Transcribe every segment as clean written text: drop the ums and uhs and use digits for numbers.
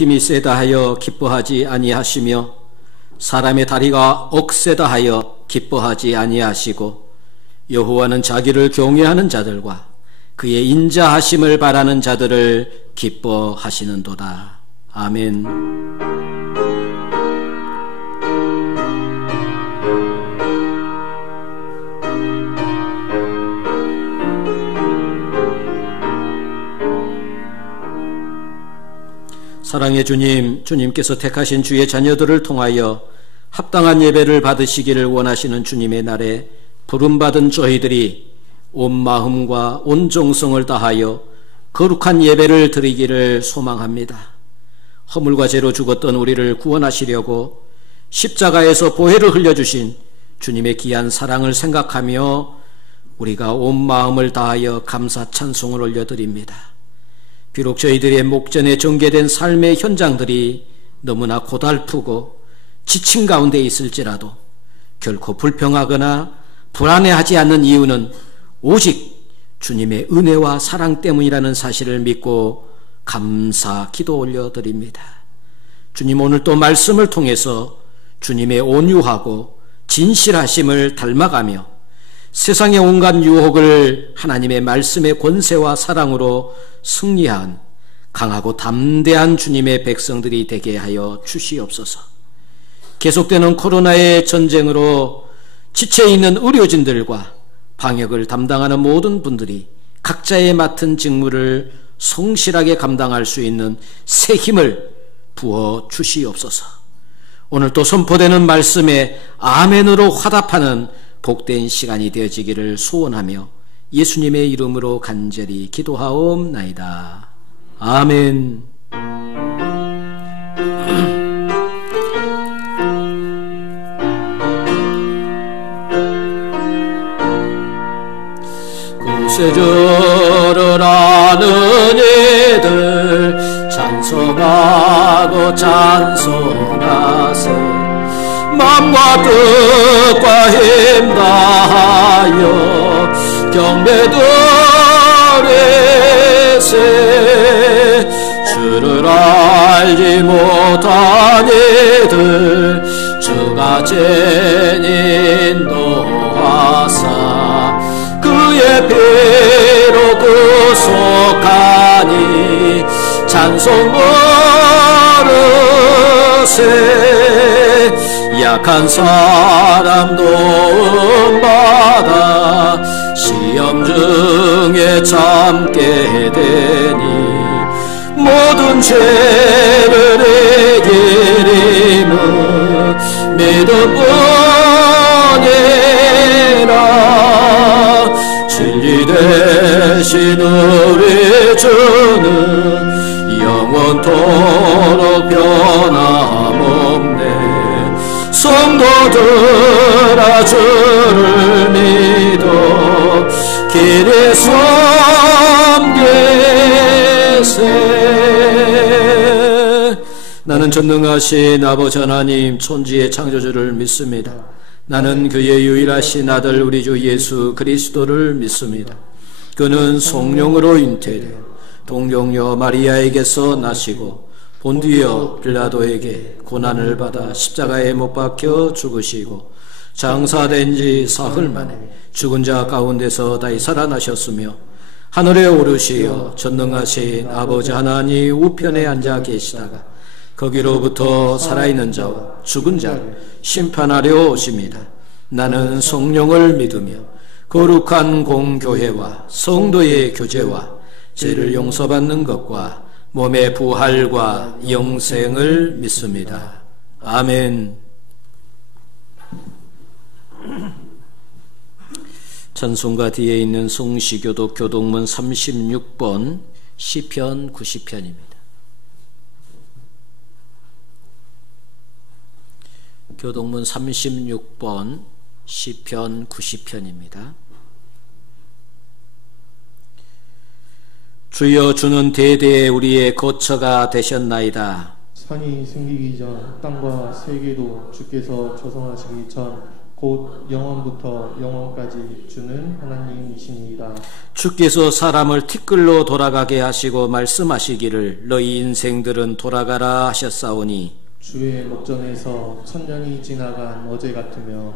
힘이 세다 하여 기뻐하지 아니하시며 사람의 다리가 억세다 하여 기뻐하지 아니하시고 여호와는 자기를 경외하는 자들과 그의 인자하심을 바라는 자들을 기뻐하시는도다. 아멘. 사랑의 주님, 주님께서 택하신 주의 자녀들을 통하여 합당한 예배를 받으시기를 원하시는 주님의 날에 부름받은 저희들이 온 마음과 온 정성을 다하여 거룩한 예배를 드리기를 소망합니다. 허물과 죄로 죽었던 우리를 구원하시려고 십자가에서 보혈을 흘려주신 주님의 귀한 사랑을 생각하며 우리가 온 마음을 다하여 감사 찬송을 올려드립니다. 비록 저희들의 목전에 전개된 삶의 현장들이 너무나 고달프고 지친 가운데 있을지라도 결코 불평하거나 불안해하지 않는 이유는 오직 주님의 은혜와 사랑 때문이라는 사실을 믿고 감사 기도 올려드립니다. 주님, 오늘 또 말씀을 통해서 주님의 온유하고 진실하심을 닮아가며 세상의 온갖 유혹을 하나님의 말씀의 권세와 사랑으로 승리한 강하고 담대한 주님의 백성들이 되게 하여 주시옵소서. 계속되는 코로나의 전쟁으로 지쳐있는 의료진들과 방역을 담당하는 모든 분들이 각자의 맡은 직무를 성실하게 감당할 수 있는 새 힘을 부어 주시옵소서. 오늘 또 선포되는 말씀에 아멘으로 화답하는 복된 시간이 되어지기를 소원하며 예수님의 이름으로 간절히 기도하옵나이다. 아멘. 구세주를 아는 이들 찬송하고 찬송하세. 맘과 뜻과 힘 다하여 경배 드리세. 주를 알지 못한 이들 주가 진 인도하사 그의 피로 구속하니 찬송 부르세. 약한 사람 도움받아 시험 중에 참게 되니 모든 죄를 이기림은 믿음뿐이라. 진리 대신 우리 주는 영원토록 변함없네. 성도들아 주를 믿어 길에 섬기세. 나는 전능하신 아버지 하나님 천지의 창조주를 믿습니다. 나는 그의 유일하신 아들 우리 주 예수 그리스도를 믿습니다. 그는 성령으로 잉태되어 동정녀 마리아에게서 나시고 본디오 빌라도에게 고난을 받아 십자가에 못 박혀 죽으시고 장사된 지 사흘 만에 죽은 자 가운데서 다시 살아나셨으며 하늘에 오르시어 전능하신 아버지 하나님 우편에 앉아 계시다가 거기로부터 살아있는 자와 죽은 자를 심판하려 오십니다. 나는 성령을 믿으며 거룩한 공교회와 성도의 교제와 죄를 용서받는 것과 몸의 부활과 영생을 믿습니다. 아멘. 찬송가 뒤에 있는 성시교독 교독문 36번 시편 90편입니다. 교독문 36번 시편 90편입니다. 주여 주는 대대에 우리의 거처가 되셨나이다. 산이 생기기 전 땅과 세계도 주께서 조성하시기 전 곧 영원부터 영원까지 주는 하나님이시니이다. 주께서 사람을 티끌로 돌아가게 하시고 말씀하시기를 너희 인생들은 돌아가라 하셨사오니 주의 목전에서 천년이 지나간 어제 같으며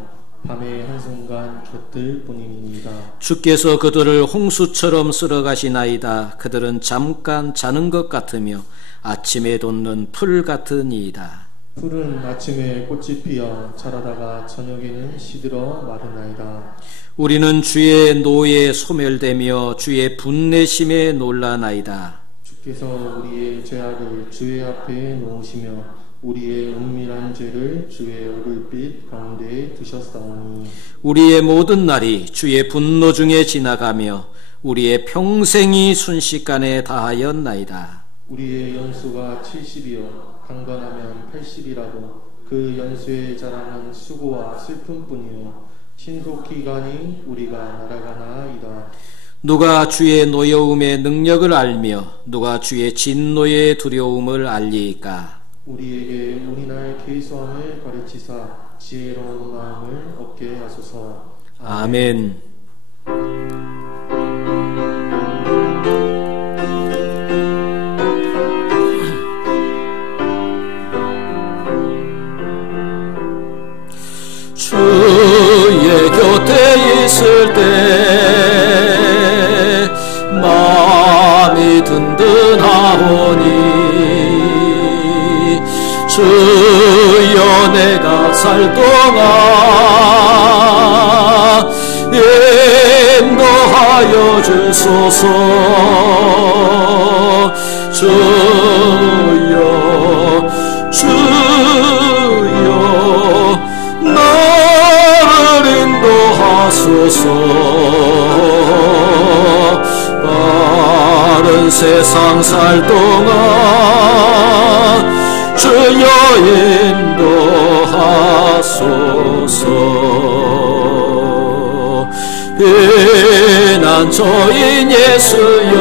밤의 한순간 곁들 뿐이니이다. 주께서 그들을 홍수처럼 쓸어가시나이다. 그들은 잠깐 자는 것 같으며 아침에 돋는 풀 같으니이다. 풀은 아침에 꽃이 피어 자라다가 저녁에는 시들어 마르나이다. 우리는 주의 노에 소멸되며 주의 분내심에 놀라나이다. 주께서 우리의 죄악을 주의 앞에 놓으시며 우리의 은밀한 죄를 주의 얼굴빛 가운데 두셨사오니 우리의 모든 날이 주의 분노 중에 지나가며 우리의 평생이 순식간에 다하였나이다. 우리의 연수가 70이요 강건하면 80이라도 그 연수의 자랑은 수고와 슬픔뿐이요 신속히 가니 우리가 날아가나이다. 누가 주의 노여움의 능력을 알며 누가 주의 진노의 두려움을 알리이까. 우리에게 우리나라의 계수함을 가르치사 지혜로운 마음을 얻게 하소서. 아멘. 주의 곁에 있을 때 마음이 든든하오니 주여 내가 살 동안 인도하여 주소서. 주여 나를 인도하소서. 바른 세상 살 동안 주여 인도하소서. 피난처인 예수여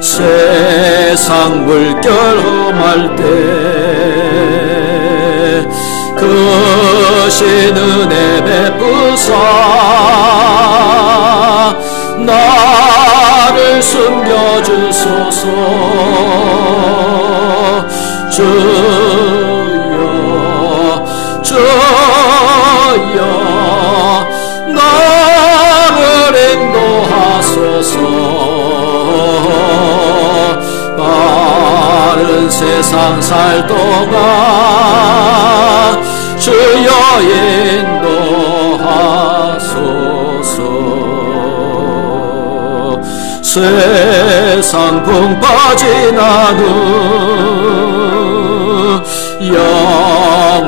세상 물결 험할 때 크신 은혜 베푸사 나를 숨겨주소서. 주여 나를 인도하소서. 바른 세상 살 동안 주여 인도하소서. 세상 붕 빠진 하늘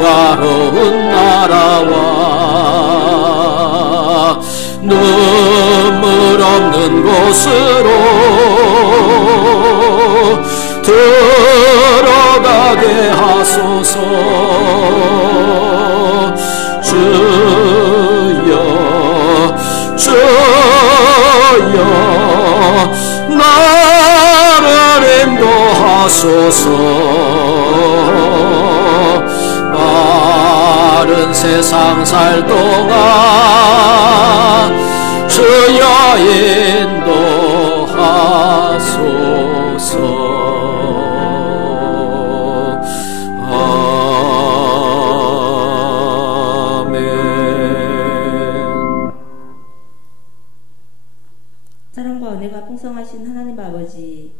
영화로운 나라와 눈물 없는 곳으로 들어가게 하소서. 주여 나를 인도하소서. 바른 세상 살 동안 주여 인도하소서. 사랑과 은혜가 풍성하신 하나님 아버지,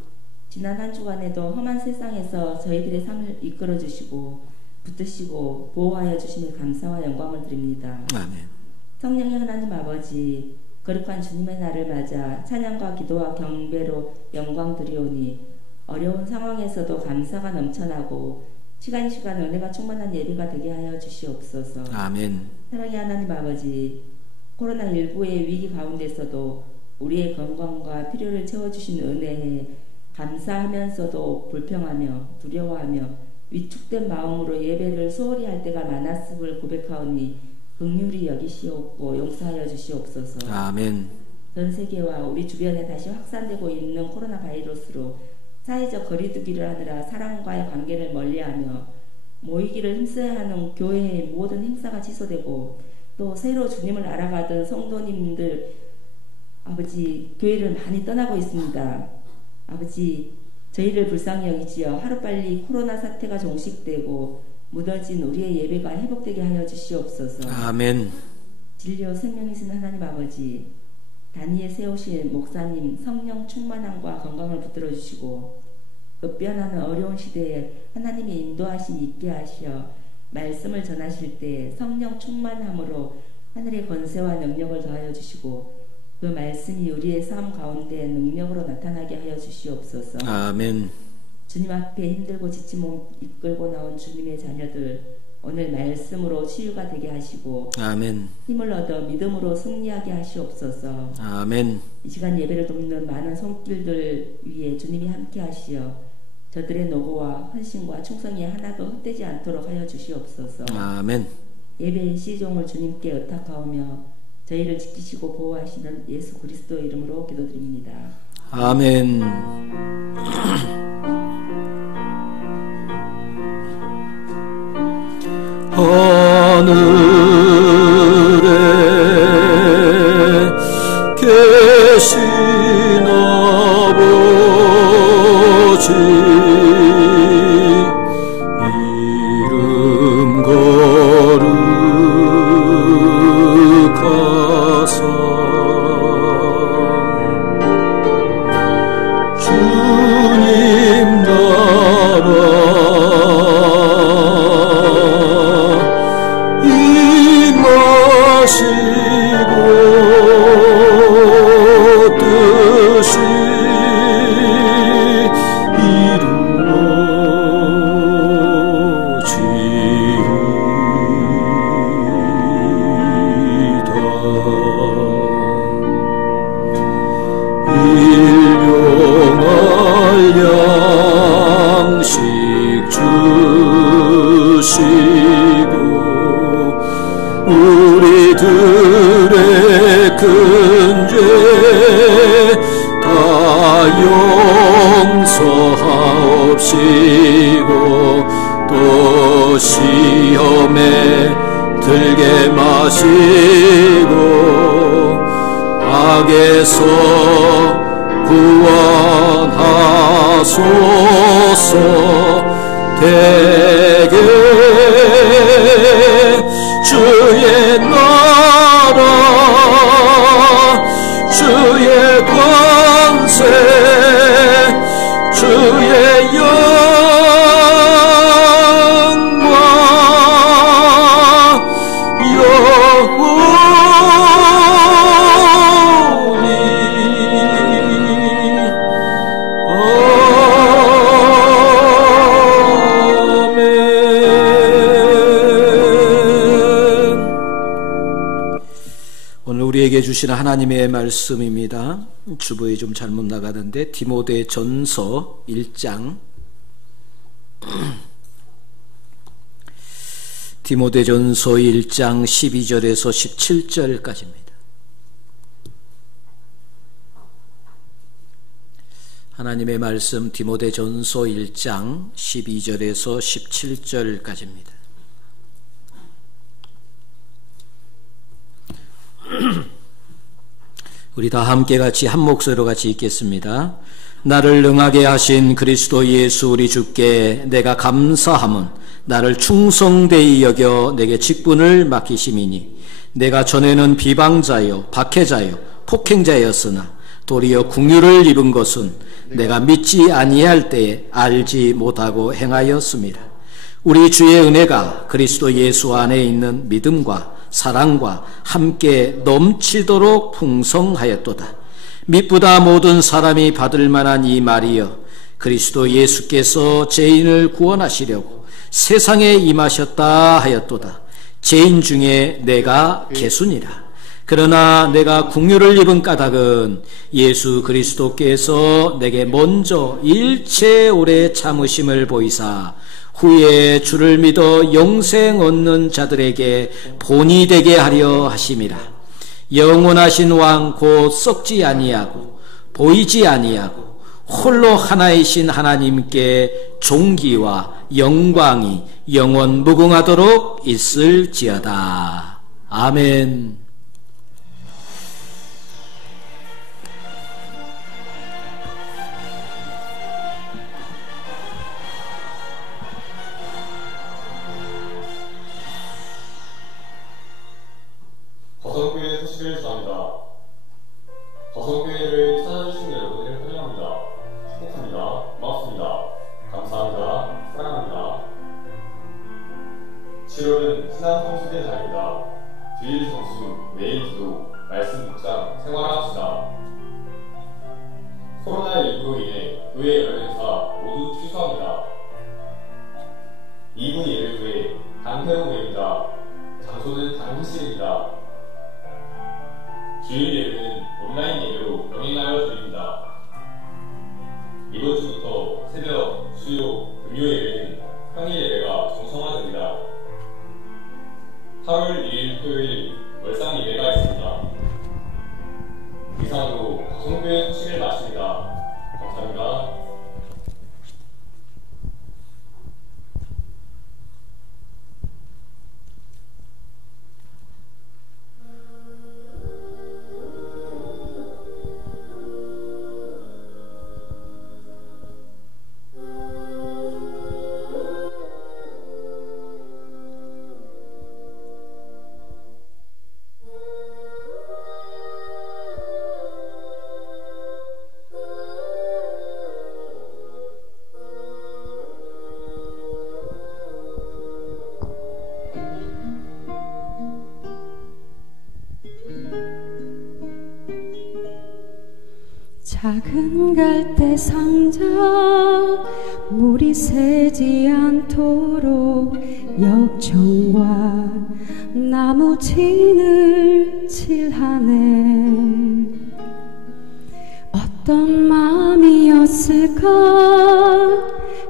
지난 한 주간에도 험한 세상에서 저희들의 삶을 이끌어 주시고 붙드시고 보호하여 주심에 감사와 영광을 드립니다. 아멘. 성령의 하나님 아버지, 거룩한 주님의 날을 맞아 찬양과 기도와 경배로 영광 드리오니 어려운 상황에서도 감사가 넘쳐나고 시간 은혜가 충만한 예배가 되게 하여 주시옵소서. 아멘. 사랑의 하나님 아버지, 코로나19의 위기 가운데서도 우리의 건강과 필요를 채워주신 은혜에 감사하면서도 불평하며 두려워하며 위축된 마음으로 예배를 소홀히 할 때가 많았음을 고백하오니 긍휼히 여기시옵고 용서하여 주시옵소서. 아멘. 전 세계와 우리 주변에 다시 확산되고 있는 코로나 바이러스로 사회적 거리두기를 하느라 사람과의 관계를 멀리하며 모이기를 힘써야 하는 교회의 모든 행사가 취소되고 또 새로 주님을 알아가던 성도님들 아버지 교회를 많이 떠나고 있습니다. 아버지 저희를 불쌍히 여기지어 하루빨리 코로나 사태가 종식되고 무너진 우리의 예배가 회복되게 하여 주시옵소서. 아멘. 진리요 생명이신 하나님 아버지, 단위에 세우신 목사님 성령 충만함과 건강을 붙들어 주시고 읍변하는 어려운 시대에 하나님의 인도하심이 있게 하시어 말씀을 전하실 때 성령 충만함으로 하늘의 권세와 능력을 더하여 주시고 그 말씀이 우리의 삶 가운데 능력으로 나타나게 하여 주시옵소서. 아멘. 주님 앞에 힘들고 지친 몸 이끌고 나온 주님의 자녀들 오늘 말씀으로 치유가 되게 하시고 아멘. 힘을 얻어 믿음으로 승리하게 하시옵소서. 아멘. 이 시간 예배를 돕는 많은 손길들 위에 주님이 함께 하시어 저들의 노고와 헌신과 충성이 하나도 헛되지 않도록 하여 주시옵소서. 아멘. 예배의 시종을 주님께 의탁하오며 저희를 지키시고 보호하시는 예수 그리스도의 이름으로 기도드립니다. 아멘. 하늘에 계신 아버지 이름 거룩하사 주님 나라 우리들의 큰 죄 다 용서하옵시고 또 시험에 들게 마시고 악에서 구원하소서. 대개 주의 나라 주의 권세 주의 영광 영원히 우리에게 주시는 하나님의 말씀입니다. 주보에 좀 잘못 나가는데 디모데전서 1장 디모데전서 1장 12절에서 17절까지입니다. 하나님의 말씀 디모데전서 1장 12절에서 17절까지입니다. 우리 다 함께 같이 한 목소리로 같이 읽겠습니다. 나를 능하게 하신 그리스도 예수 우리 주께 내가 감사함은 나를 충성되이 여겨 내게 직분을 맡기심이니 내가 전에는 비방자요 박해자요 폭행자였으나 도리어 긍휼을 입은 것은 내가 믿지 아니할 때에 알지 못하고 행하였습니다. 우리 주의 은혜가 그리스도 예수 안에 있는 믿음과 사랑과 함께 넘치도록 풍성하였도다. 믿보다 모든 사람이 받을 만한 이 말이여 그리스도 예수께서 죄인을 구원하시려고 세상에 임하셨다 하였도다. 죄인 중에 내가 개순이라. 그러나 내가 긍휼을 입은 까닭은 예수 그리스도께서 내게 먼저 일체 오래 참으심을 보이사 후에 주를 믿어 영생 얻는 자들에게 본이 되게 하려 하심이라. 영원하신 왕 곧 썩지 아니하고 보이지 아니하고 홀로 하나이신 하나님께 존귀와 영광이 영원 무궁하도록 있을지어다. 아멘. 거성교회 소식을 전합니다. 거성교회를 찾아주신 여러분을 환영합니다. 축복합니다. 고맙습니다. 감사합니다. 사랑합니다. 7월은 신앙 성수의 달입니다. 주일 성수, 매일 기도, 말씀 묵상, 생활합시다. 코로나19로 인해 교회 여러 행사 모두 취소합니다. 2분 예배 후에 단체로 모입니다. 장소는 당회실입니다. 주일 예배는 온라인 예배로 병행하여 드립니다. 이번 주부터 새벽, 수요, 금요 예배는 평일 예배가 정성화됩니다. 8월 1일 토요일 월상 예배가 있습니다. 이상으로 거성교회 소식을 마칩니다. 감사합니다. 작은 갈대 상자 물이 새지 않도록 역청과 나무 진을 칠하네. 어떤 마음이었을까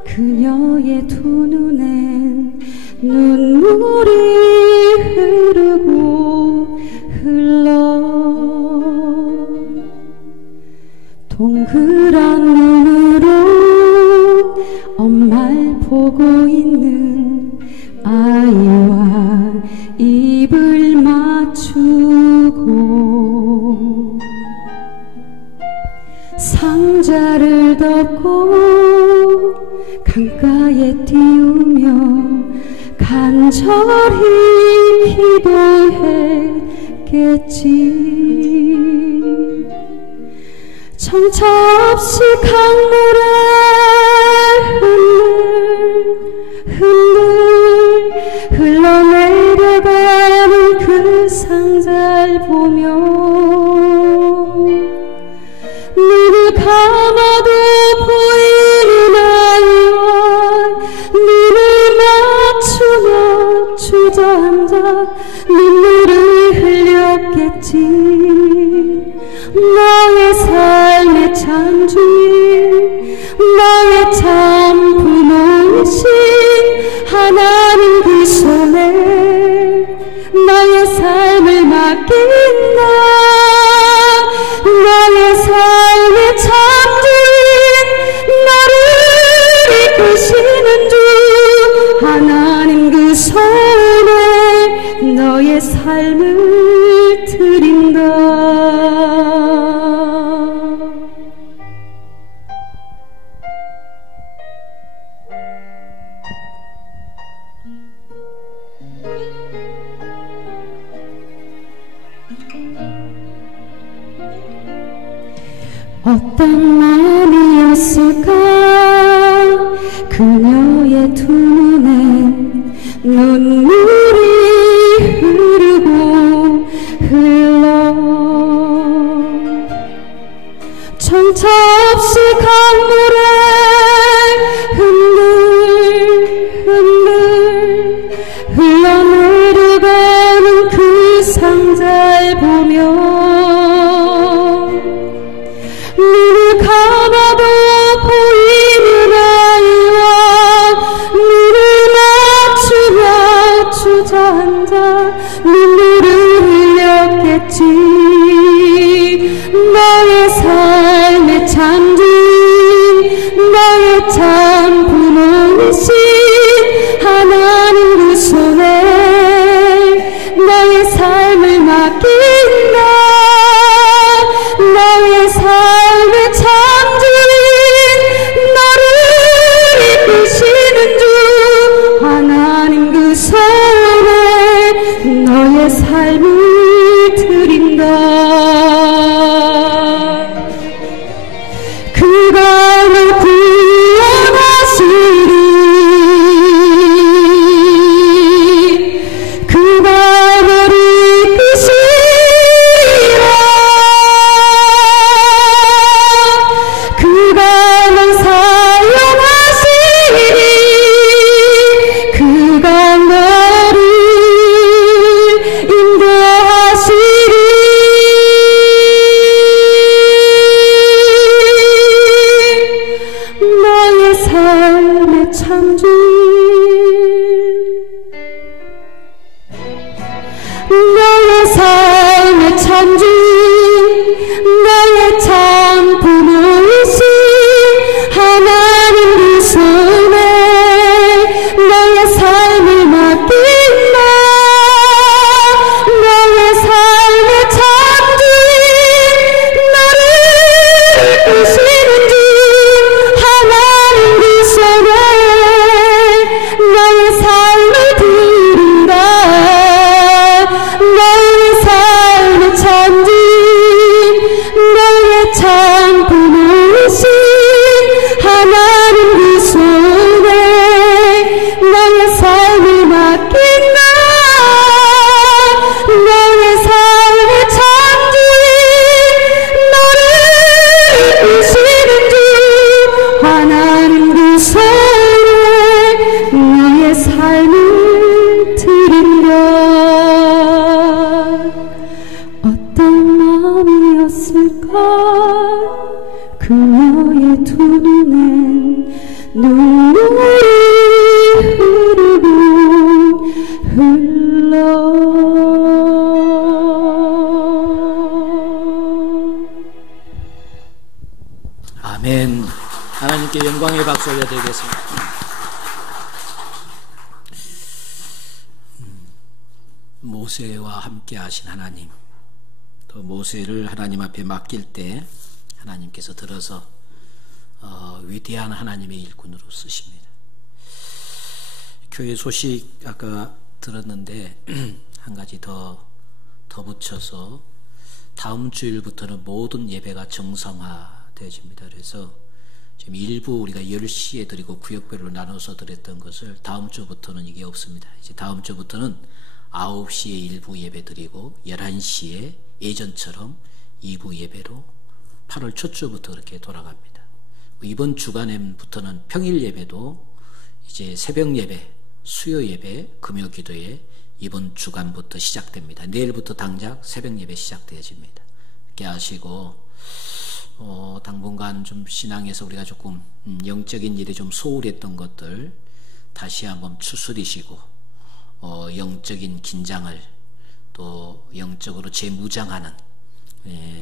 그녀의 두 눈엔 눈물이 흐르고 흘러 동그란 눈으로 엄마를 보고 있는 아이와 입을 맞추고 상자를 덮고 강가에 띄우며 간절히 기도했겠지. 정처 없이 강물에 흔들 흘러내려가는 그 상자를 보며 눈을 감아도 보이는 아이와 눈을 맞추며 주저앉아 눈물을 흘렸겠지. 너의 삶의 참 주인, 너의 참 부모이신 하나님 그 손에 너의 삶을 맡긴다. 너의 삶의 참 주인, 너를 이끄시는 주 하나님 그 손에 너의 삶을 드린다. 어떤 마음이었을까 그녀의 두 눈엔 눈물이 흐르고 흘러 정처 없이 강물에 흔들 흘러내려가는 그 상자를 보며 눈을 감아도 보이는 아이와 눈을 맞추며 삶의 참주 너의 삶의 참주 너의 참 부모이신 하나님 그 손에 너의 삶을 맡긴다. 너의 삶의 참주 너를 이끄시는 주 하나님 그 손에 너의 삶을 드리라. 너의 삶의 참주 너의 참 부모이신 하나님 그 손에 너의 삶을 맡긴다. 너의 삶의 참주 너를 이끄시는 주 하나님 그 손에 너의 삶을 드린다. 어떤 마음이었을까 그녀의 두 눈엔 눈물이 흐르고 흘러 아멘. 하나님께 영광의 박수 올려드리겠습니다. 모세와 함께 하신 하나님, 또 모세를 하나님 앞에 맡길 때 하나님께서 들어서 위대한 하나님의 일꾼으로 쓰십니다. 교회 소식 아까 들었는데 한 가지 더 붙여서 다음 주일부터는 모든 예배가 정상화되어집니다. 그래서 지금 일부 우리가 10시에 드리고 구역별로 나눠서 드렸던 것을 다음 주부터는 이게 없습니다. 이제 다음 주부터는 9시에 일부 예배 드리고 11시에 예전처럼 2부 예배로 8월 첫 주부터 그렇게 돌아갑니다. 이번 주간부터는 평일 예배도 이제 새벽 예배, 수요 예배, 금요 기도에 이번 주간부터 시작됩니다. 내일부터 당장 새벽 예배 시작되어집니다. 이렇게 하시고 당분간 좀 신앙에서 우리가 조금 영적인 일에 좀 소홀했던 것들 다시 한번 추스리시고 영적인 긴장을 또 영적으로 재무장하는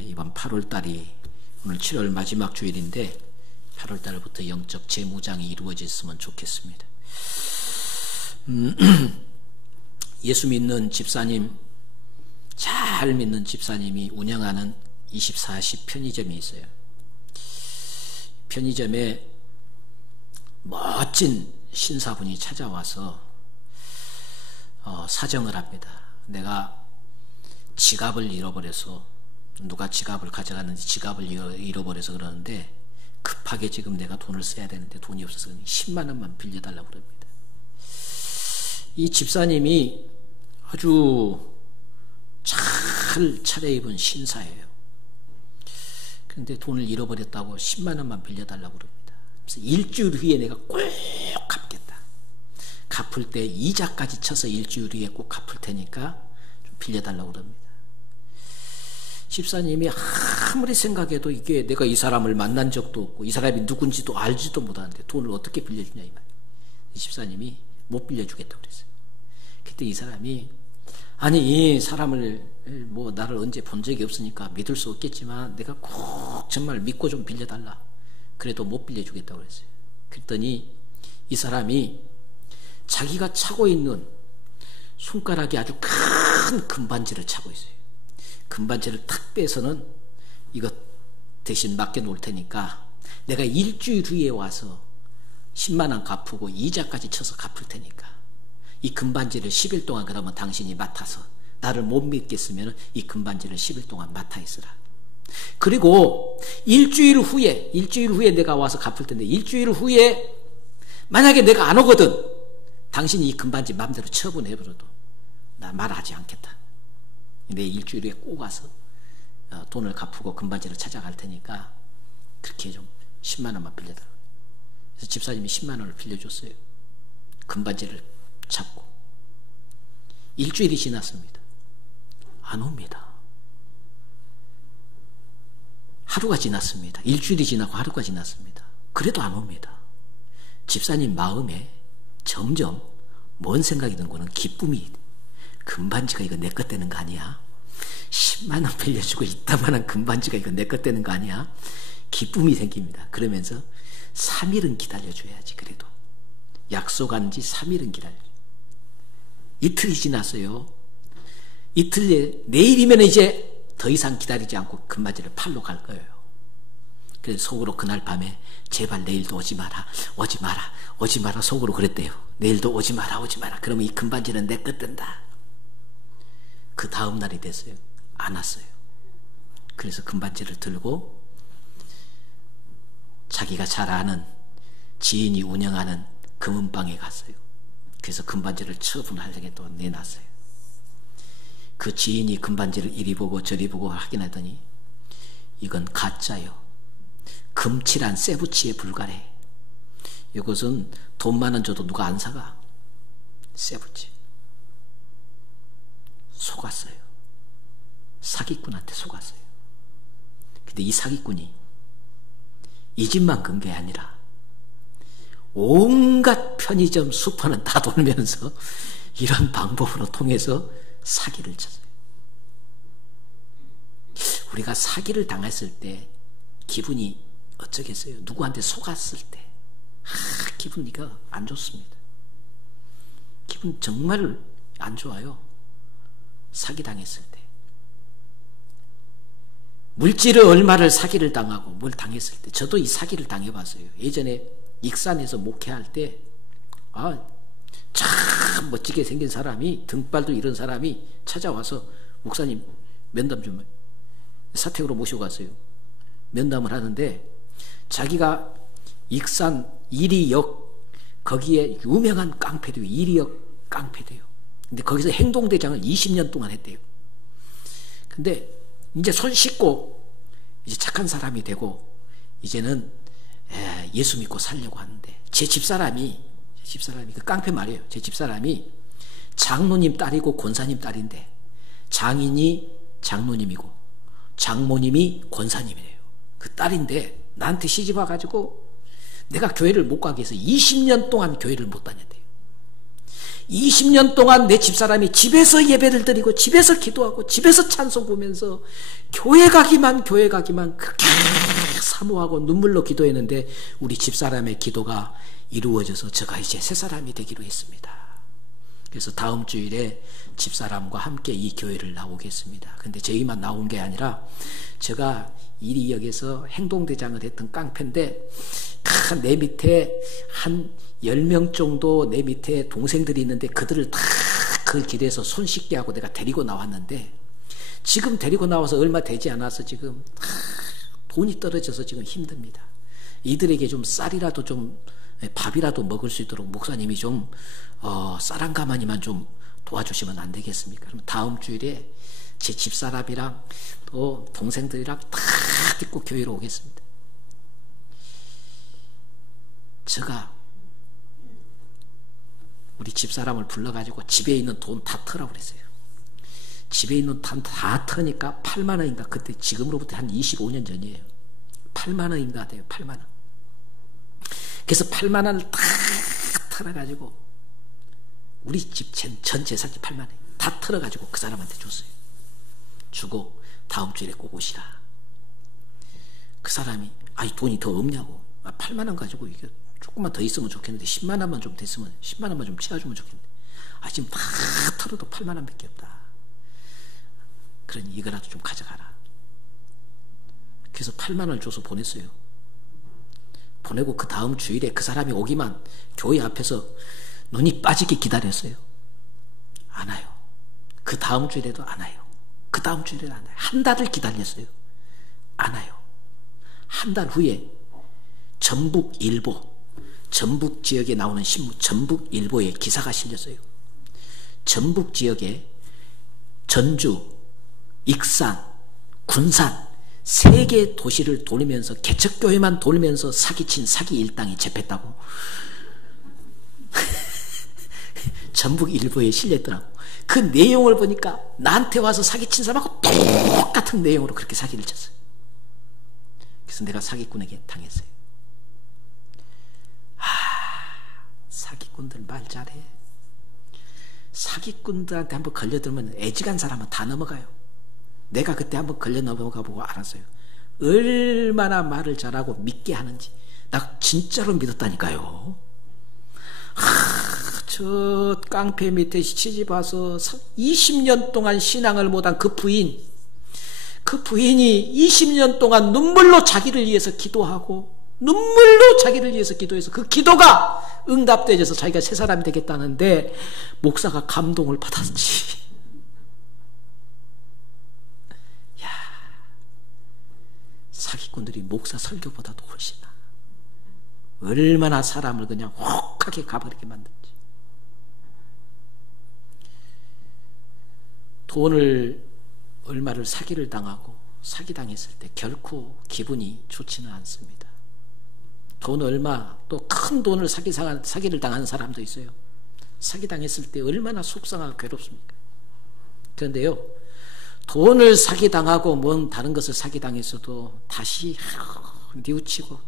이번 8월달이 오늘 7월 마지막 주일인데 8월달부터 영적 재무장이 이루어졌으면 좋겠습니다. 예수 믿는 집사님, 잘 믿는 집사님이 운영하는 24시 편의점이 있어요. 편의점에 멋진 신사분이 찾아와서 사정을 합니다. 내가 지갑을 잃어버려서, 누가 지갑을 가져갔는지 지갑을 잃어버려서 그러는데 급하게 지금 내가 돈을 써야 되는데 돈이 없어서 10만 원만 빌려달라고 그럽니다. 이 집사님이 아주 잘 차려입은 신사예요. 그런데 돈을 잃어버렸다고 10만 원만 빌려달라고 그럽니다. 그래서 일주일 후에 내가 꼭 갚겠다. 갚을 때 이자까지 쳐서 일주일 후에 꼭 갚을 테니까 좀 빌려달라고 그럽니다. 집사님이 아무리 생각해도 이게 내가 이 사람을 만난 적도 없고 이 사람이 누군지도 알지도 못하는데 돈을 어떻게 빌려주냐 이 말이에요. 이 집사님이 못 빌려주겠다고 그랬어요. 그때 이 사람이 아니 이 사람을 뭐 나를 언제 본 적이 없으니까 믿을 수 없겠지만 내가 꼭 정말 믿고 좀 빌려달라. 그래도 못 빌려주겠다고 그랬어요. 그랬더니 이 사람이 자기가 차고 있는 손가락이 아주 큰 금반지를 차고 있어요. 금반지를 탁 빼서는 이것 대신 맡겨놓을 테니까 내가 일주일 후에 와서 10만 원 갚고 이자까지 쳐서 갚을 테니까 이 금반지를 10일 동안 그러면 당신이 맡아서 나를 못 믿겠으면 이 금반지를 10일 동안 맡아 있으라. 그리고 일주일 후에 내가 와서 갚을 텐데 일주일 후에 만약에 내가 안 오거든 당신이 이 금반지 마음대로 처분해버려도 나 말하지 않겠다. 내 일주일 후에 꼭 와서 돈을 갚고 금반지를 찾아갈 테니까 그렇게 좀 10만 원만 빌려달라. 그래서 집사님이 10만 원을 빌려줬어요. 금반지를 찾고 일주일이 지났습니다. 안 옵니다. 하루가 지났습니다. 일주일이 지나고 하루가 지났습니다. 그래도 안 옵니다. 집사님 마음에 점점 뭔 생각이 든 거는 기쁨이, 금반지가 이거 내 것 되는 거 아니야? 10만 원 빌려주고 이따만한 금반지가 이거 내 것 되는 거 아니야? 기쁨이 생깁니다. 그러면서 3일은 기다려줘야지. 그래도 약속한 지 3일은 기다려줘. 이틀이 지났어요. 이틀에 내일이면 이제 더 이상 기다리지 않고 금반지를 팔러 갈 거예요. 그래서 속으로 그날 밤에 제발 내일도 오지 마라, 오지 마라, 오지 마라 속으로 그랬대요. 내일도 오지 마라, 오지 마라. 그러면 이 금반지는 내 것 된다. 그 다음 날이 됐어요. 안 왔어요. 그래서 금반지를 들고 자기가 잘 아는 지인이 운영하는 금은방에 갔어요. 그래서 금반지를 처분하려고 또 내놨어요. 그 지인이 금반지를 이리 보고 저리 보고 확인하더니 이건 가짜요. 금칠한 세부치에 불과해. 이것은 돈만 원 줘도 누가 안 사가. 세부치. 속았어요. 사기꾼한테 속았어요. 근데 이 사기꾼이 이 집만 건 게 아니라 온갖 편의점 슈퍼는 다 돌면서 이런 방법으로 통해서 사기를 쳤어요. 우리가 사기를 당했을 때 기분이 어쩌겠어요? 누구한테 속았을 때 기분이가 안 좋습니다. 기분 정말 안 좋아요. 사기당했을 때. 물질을 얼마를 사기를 당하고 뭘 당했을 때. 저도 이 사기를 당해봤어요. 예전에 익산에서 목회할 때 참 멋지게 생긴 사람이, 등발도 이런 사람이 찾아와서 목사님 면담 좀 사택으로 모시고 갔어요. 면담을 하는데 자기가 익산 이리역 거기에 유명한 깡패대요. 이리역 깡패대요. 근데 거기서 행동대장을 20년 동안 했대요. 근데 이제 손 씻고 이제 착한 사람이 되고 이제는 예수 믿고 살려고 하는데 제 집사람이 그 깡패 말이에요. 제 집사람이 장로님 딸이고 권사님 딸인데 장인이 장로님이고 장모님이 권사님이래요. 그 딸인데 나한테 시집 와가지고 내가 교회를 못 가게 해서 20년 동안 교회를 못 다녔대요. 20년 동안 내 집사람이 집에서 예배를 드리고 집에서 기도하고 집에서 찬송 보면서 교회 가기만 그렇게 사모하고 눈물로 기도했는데 우리 집사람의 기도가 이루어져서 제가 이제 새 사람이 되기로 했습니다. 그래서 다음 주일에 집사람과 함께 이 교회를 나오겠습니다. 근데 저희만 나온 게 아니라 제가 이리역에서 행동대장을 했던 깡패인데 내 밑에 한 10명 정도 내 밑에 동생들이 있는데 그들을 다 그 길에서 손 씻게 하고 내가 데리고 나왔는데 지금 데리고 나와서 얼마 되지 않아서 지금 돈이 떨어져서 지금 힘듭니다. 이들에게 좀 쌀이라도 좀 밥이라도 먹을 수 있도록 목사님이 좀 쌀 한 가마니만 좀 도와주시면 안 되겠습니까? 그럼 다음 주일에 제 집사람이랑 또 동생들이랑 다 데리고 교회로 오겠습니다. 제가 우리 집사람을 불러가지고 집에 있는 돈 다 털라고 그랬어요. 집에 있는 돈 다 터니까 8만 원인가, 그때 지금으로부터 한 25년 전이에요. 8만 원인가 돼요. 8만 원. 그래서 8만 원을 다 털어가지고 우리 집 전 재산이 8만 원 다 털어가지고 그 사람한테 줬어요. 주고 다음 주일에 꼭 오시라. 그 사람이 돈이 더 없냐고. 8만 원 가지고 이게 조금만 더 있으면 좋겠는데 10만 원만 좀 됐으면 10만 원만 좀 채워주면 좋겠는데 지금 다 털어도 8만 원밖에 없다. 그러니 이거라도 좀 가져가라. 그래서 8만 원을 줘서 보냈어요. 보내고 그 다음 주일에 그 사람이 오기만 교회 앞에서 눈이 빠지게 기다렸어요. 안 와요. 그 다음 주일에도 안 와요. 그 다음 주일에도 안 와요. 한 달을 기다렸어요. 안 와요. 한 달 후에 전북일보, 전북 지역에 나오는 신문 전북일보에 기사가 실렸어요. 전북 지역에 전주, 익산, 군산 3개 도시를 돌면서 개척교회만 돌면서 사기친 사기 일당이 잡혔다고 전북일보에 실렸더라고. 그 내용을 보니까 나한테 와서 사기친 사람하고 똑같은 내용으로 그렇게 사기를 쳤어요. 그래서 내가 사기꾼에게 당했어요. 사기꾼들 말 잘해. 사기꾼들한테 한번 걸려들면 애지간 사람은 다 넘어가요. 내가 그때 한번 걸려 넘어가 보고 알았어요. 얼마나 말을 잘하고 믿게 하는지. 나 진짜로 믿었다니까요. 저 깡패 밑에 시집 와서 20년 동안 신앙을 못한 그 부인이 20년 동안 눈물로 자기를 위해서 기도하고 눈물로 자기를 위해서 기도해서 그 기도가 응답되어서 자기가 새 사람이 되겠다는데 목사가 감동을 받았지. 야, 사기꾼들이 목사 설교보다도 훨씬 나아. 얼마나 사람을 그냥 혹하게 가버리게 만든지. 돈을 얼마를 사기를 당하고 사기당했을 때 결코 기분이 좋지는 않습니다. 돈 얼마, 또 큰 돈을 사기를 당한 사람도 있어요. 사기당했을 때 얼마나 속상하고 괴롭습니까? 그런데요, 돈을 사기당하고 뭔 다른 것을 사기당했어도 다시 뉘우치고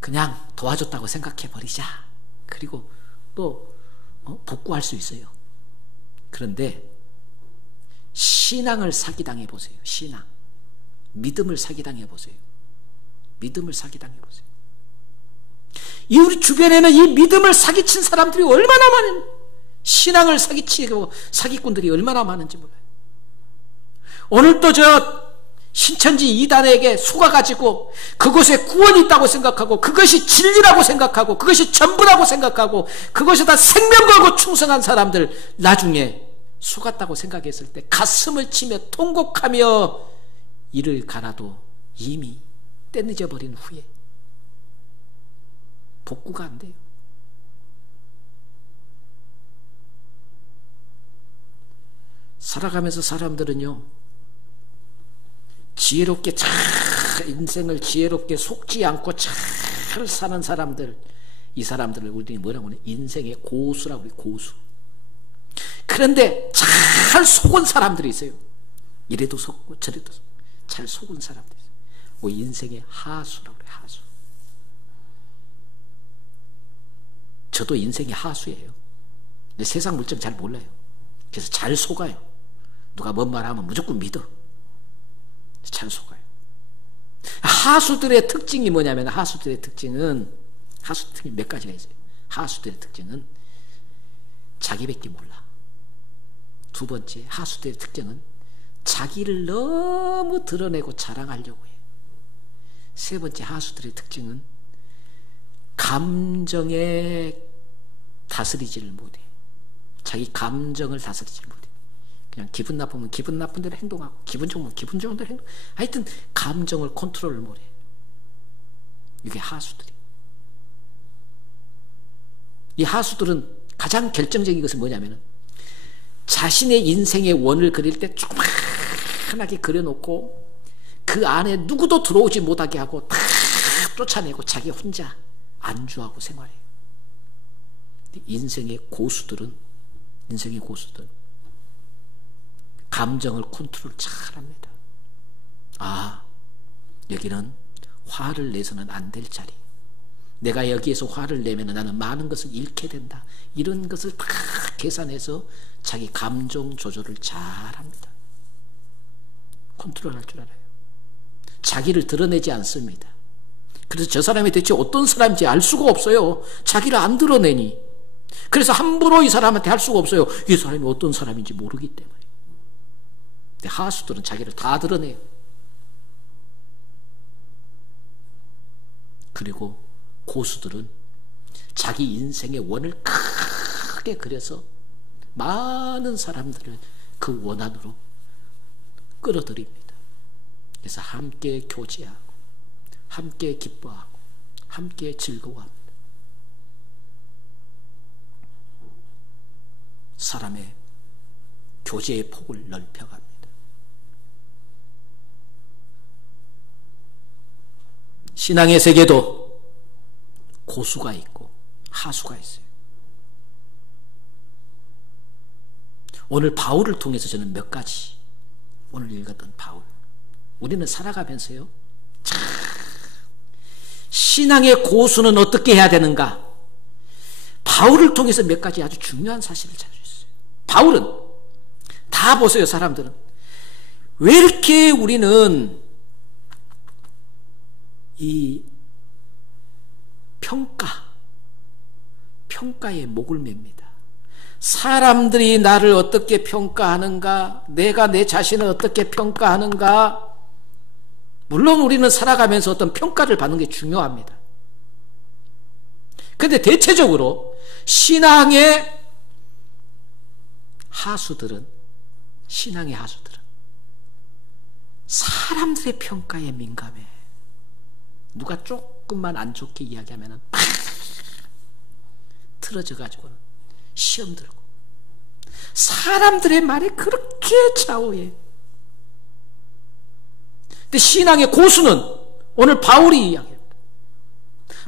그냥 도와줬다고 생각해버리자. 그리고 또 복구할 수 있어요. 그런데 신앙을 사기당해보세요. 신앙. 믿음을 사기당해보세요. 믿음을 사기당해보세요. 이 우리 주변에는 이 믿음을 사기친 사람들이 얼마나 많은, 신앙을 사기치고 사기꾼들이 얼마나 많은지 몰라요. 오늘 또 저 신천지 이단에게 속아가지고 그곳에 구원이 있다고 생각하고 그것이 진리라고 생각하고 그것이 전부라고 생각하고 그것이 다 생명 걸고 충성한 사람들 나중에 속았다고 생각했을 때 가슴을 치며 통곡하며 이를 갈아도 이미 때늦어버린 후에 복구가 안 돼요. 살아가면서 사람들은요, 지혜롭게 잘 인생을 지혜롭게 속지 않고 잘 사는 사람들, 이 사람들을 우리는 뭐라고 하냐, 인생의 고수라고 해요. 고수. 그런데 잘 속은 사람들이 있어요. 이래도 속고 저래도 속고 잘 속은 사람들이 있어요. 뭐 인생의 하수라고 그래요. 하수. 저도 인생의 하수예요. 근데 세상 물정 잘 몰라요. 그래서 잘 속아요. 누가 뭔 말하면 무조건 믿어. 잘 속아요. 하수들의 특징이 뭐냐면, 하수들의 특징이 몇 가지가 있어요. 하수들의 특징은 자기밖에 몰라. 두 번째, 하수들의 특징은 자기를 너무 드러내고 자랑하려고 해. 세 번째, 하수들의 특징은 감정에 다스리지를 못해. 자기 감정을 다스리지를 못해. 그냥 기분 나쁘면 기분 나쁜 대로 행동하고, 기분 좋으면 기분 좋은 대로 행동하고, 하여튼 감정을 컨트롤을 못해. 이게 하수들이. 이 하수들은 가장 결정적인 것은 뭐냐면은 자신의 인생의 원을 그릴 때 조그맣게 그려놓고 그 안에 누구도 들어오지 못하게 하고 다 쫓아내고 자기 혼자 안주하고 생활해요. 인생의 고수들은 감정을 컨트롤 잘합니다. 아, 여기는 화를 내서는 안 될 자리. 내가 여기에서 화를 내면 나는 많은 것을 잃게 된다. 이런 것을 다 계산해서 자기 감정 조절을 잘합니다. 컨트롤할 줄 알아요. 자기를 드러내지 않습니다. 그래서 저 사람이 대체 어떤 사람인지 알 수가 없어요. 자기를 안 드러내니. 그래서 함부로 이 사람한테 할 수가 없어요. 이 사람이 어떤 사람인지 모르기 때문에. 근데 하수들은 자기를 다 드러내요. 그리고 고수들은 자기 인생의 원을 크게 그려서 많은 사람들을 그 원 안으로 끌어들입니다. 그래서 함께 교제하고 함께 기뻐하고 함께 즐거워합니다. 사람의 교제의 폭을 넓혀갑니다. 신앙의 세계도 고수가 있고 하수가 있어요. 오늘 바울을 통해서 저는 몇 가지, 오늘 읽었던 바울, 우리는 살아가면서요, 참 신앙의 고수는 어떻게 해야 되는가, 바울을 통해서 몇 가지 아주 중요한 사실을 찾을 수 있어요. 바울은 다 보세요. 사람들은 왜 이렇게 우리는 이 평가에 목을 맵니다. 사람들이 나를 어떻게 평가하는가, 내가 내 자신을 어떻게 평가하는가. 물론 우리는 살아가면서 어떤 평가를 받는 게 중요합니다. 그런데 대체적으로 신앙의 하수들은 사람들의 평가에 민감해. 누가 조금만 안 좋게 이야기하면 팍 틀어져 가지고는 시험 들고, 사람들의 말에 그렇게 좌우해. 근데 신앙의 고수는 오늘 바울이 이야기합니다.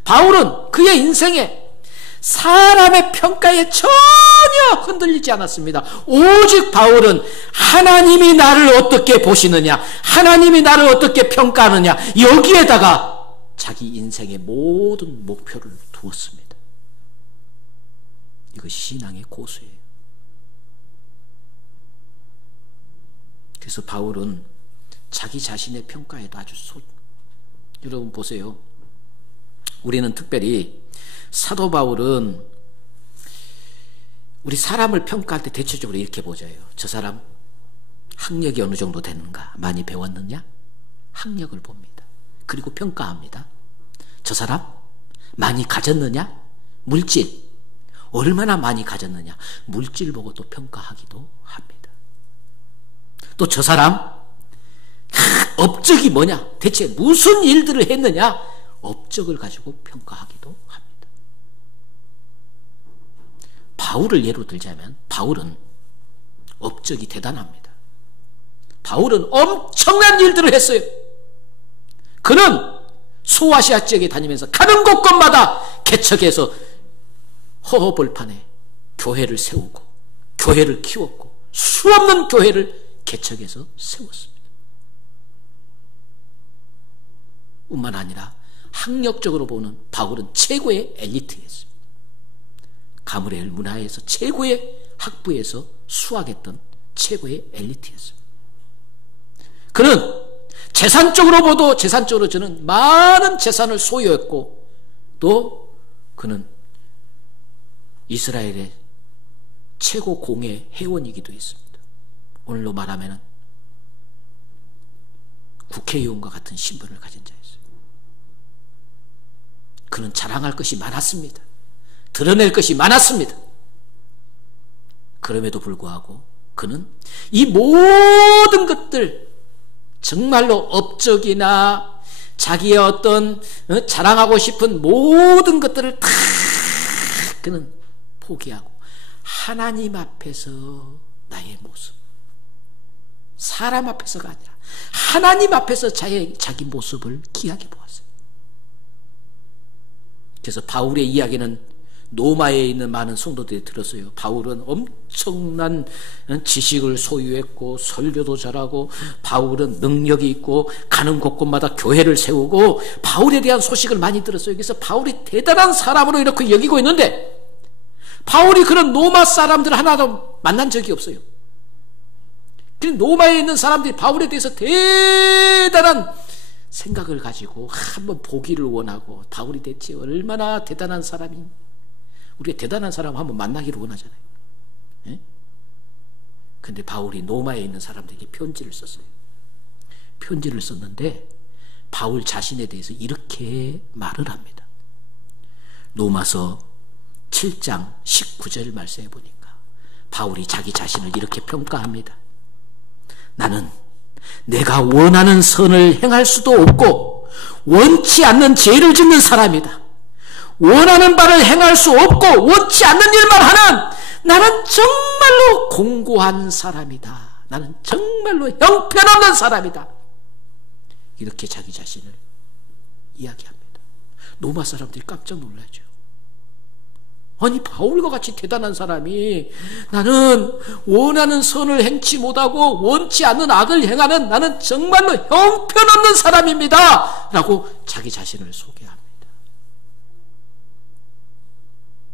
바울은 그의 인생에 사람의 평가에 전혀 흔들리지 않았습니다. 오직 바울은 하나님이 나를 어떻게 보시느냐, 하나님이 나를 어떻게 평가하느냐, 여기에다가 자기 인생의 모든 목표를 두었습니다. 이것이 신앙의 고수예요. 그래서 바울은 자기 자신의 평가에도 아주 여러분 보세요. 우리는 특별히 사도 바울은 우리 사람을 평가할 때 대체적으로 이렇게 보자요. 저 사람 학력이 어느 정도 되는가, 많이 배웠느냐, 학력을 봅니다. 그리고 평가합니다. 저 사람 많이 가졌느냐, 물질 얼마나 많이 가졌느냐, 물질 보고 또 평가하기도 합니다. 또 저 사람 업적이 뭐냐, 대체 무슨 일들을 했느냐, 업적을 가지고 평가하기도 합니다. 바울을 예로 들자면 바울은 업적이 대단합니다. 바울은 엄청난 일들을 했어요. 그는 소아시아 지역에 다니면서 가는 곳곳마다 개척해서 허허벌판에 교회를 세우고 교회를 키웠고 수없는 교회를 개척해서 세웠습니다. 뿐만 아니라 학력적으로 보는 바울은 최고의 엘리트였습니다. 가므레엘 문화에서 최고의 학부에서 수학했던 최고의 엘리트였습니다. 그는 재산적으로 봐도 재산적으로 저는 많은 재산을 소유했고, 또 그는 이스라엘의 최고 공회 회원이기도 했습니다. 오늘로 말하면 국회의원과 같은 신분을 가진 자였어요. 그는 자랑할 것이 많았습니다. 드러낼 것이 많았습니다. 그럼에도 불구하고 그는 이 모든 것들, 정말로 업적이나 자기의 어떤 자랑하고 싶은 모든 것들을 다 그는 포기하고 하나님 앞에서 나의 모습, 사람 앞에서가 아니라 하나님 앞에서 자기 모습을 귀하게 보았어요. 그래서 바울의 이야기는 로마에 있는 많은 성도들이 들었어요. 바울은 엄청난 지식을 소유했고 설교도 잘하고 바울은 능력이 있고 가는 곳곳마다 교회를 세우고, 바울에 대한 소식을 많이 들었어요. 그래서 바울이 대단한 사람으로 이렇게 여기고 있는데, 바울이 그런 로마 사람들 하나도 만난 적이 없어요. 로마에 있는 사람들이 바울에 대해서 대단한 생각을 가지고 한번 보기를 원하고, 바울이 대체 얼마나 대단한 사람인가, 우리가 대단한 사람 한번 만나기를 원하잖아요. 그런데 바울이 로마에 있는 사람들에게 편지를 썼어요. 편지를 썼는데 바울 자신에 대해서 이렇게 말을 합니다. 로마서 7장 19절 말씀해 보니까 바울이 자기 자신을 이렇게 평가합니다. 나는 내가 원하는 선을 행할 수도 없고 원치 않는 죄를 짓는 사람이다. 원하는 바를 행할 수 없고 원치 않는 일만 하는 나는 정말로 공고한 사람이다. 나는 정말로 형편없는 사람이다. 이렇게 자기 자신을 이야기합니다. 로마 사람들이 깜짝 놀라죠. 아니, 바울과 같이 대단한 사람이 나는 원하는 선을 행치 못하고 원치 않는 악을 행하는 나는 정말로 형편없는 사람입니다 라고 자기 자신을 소개합니다.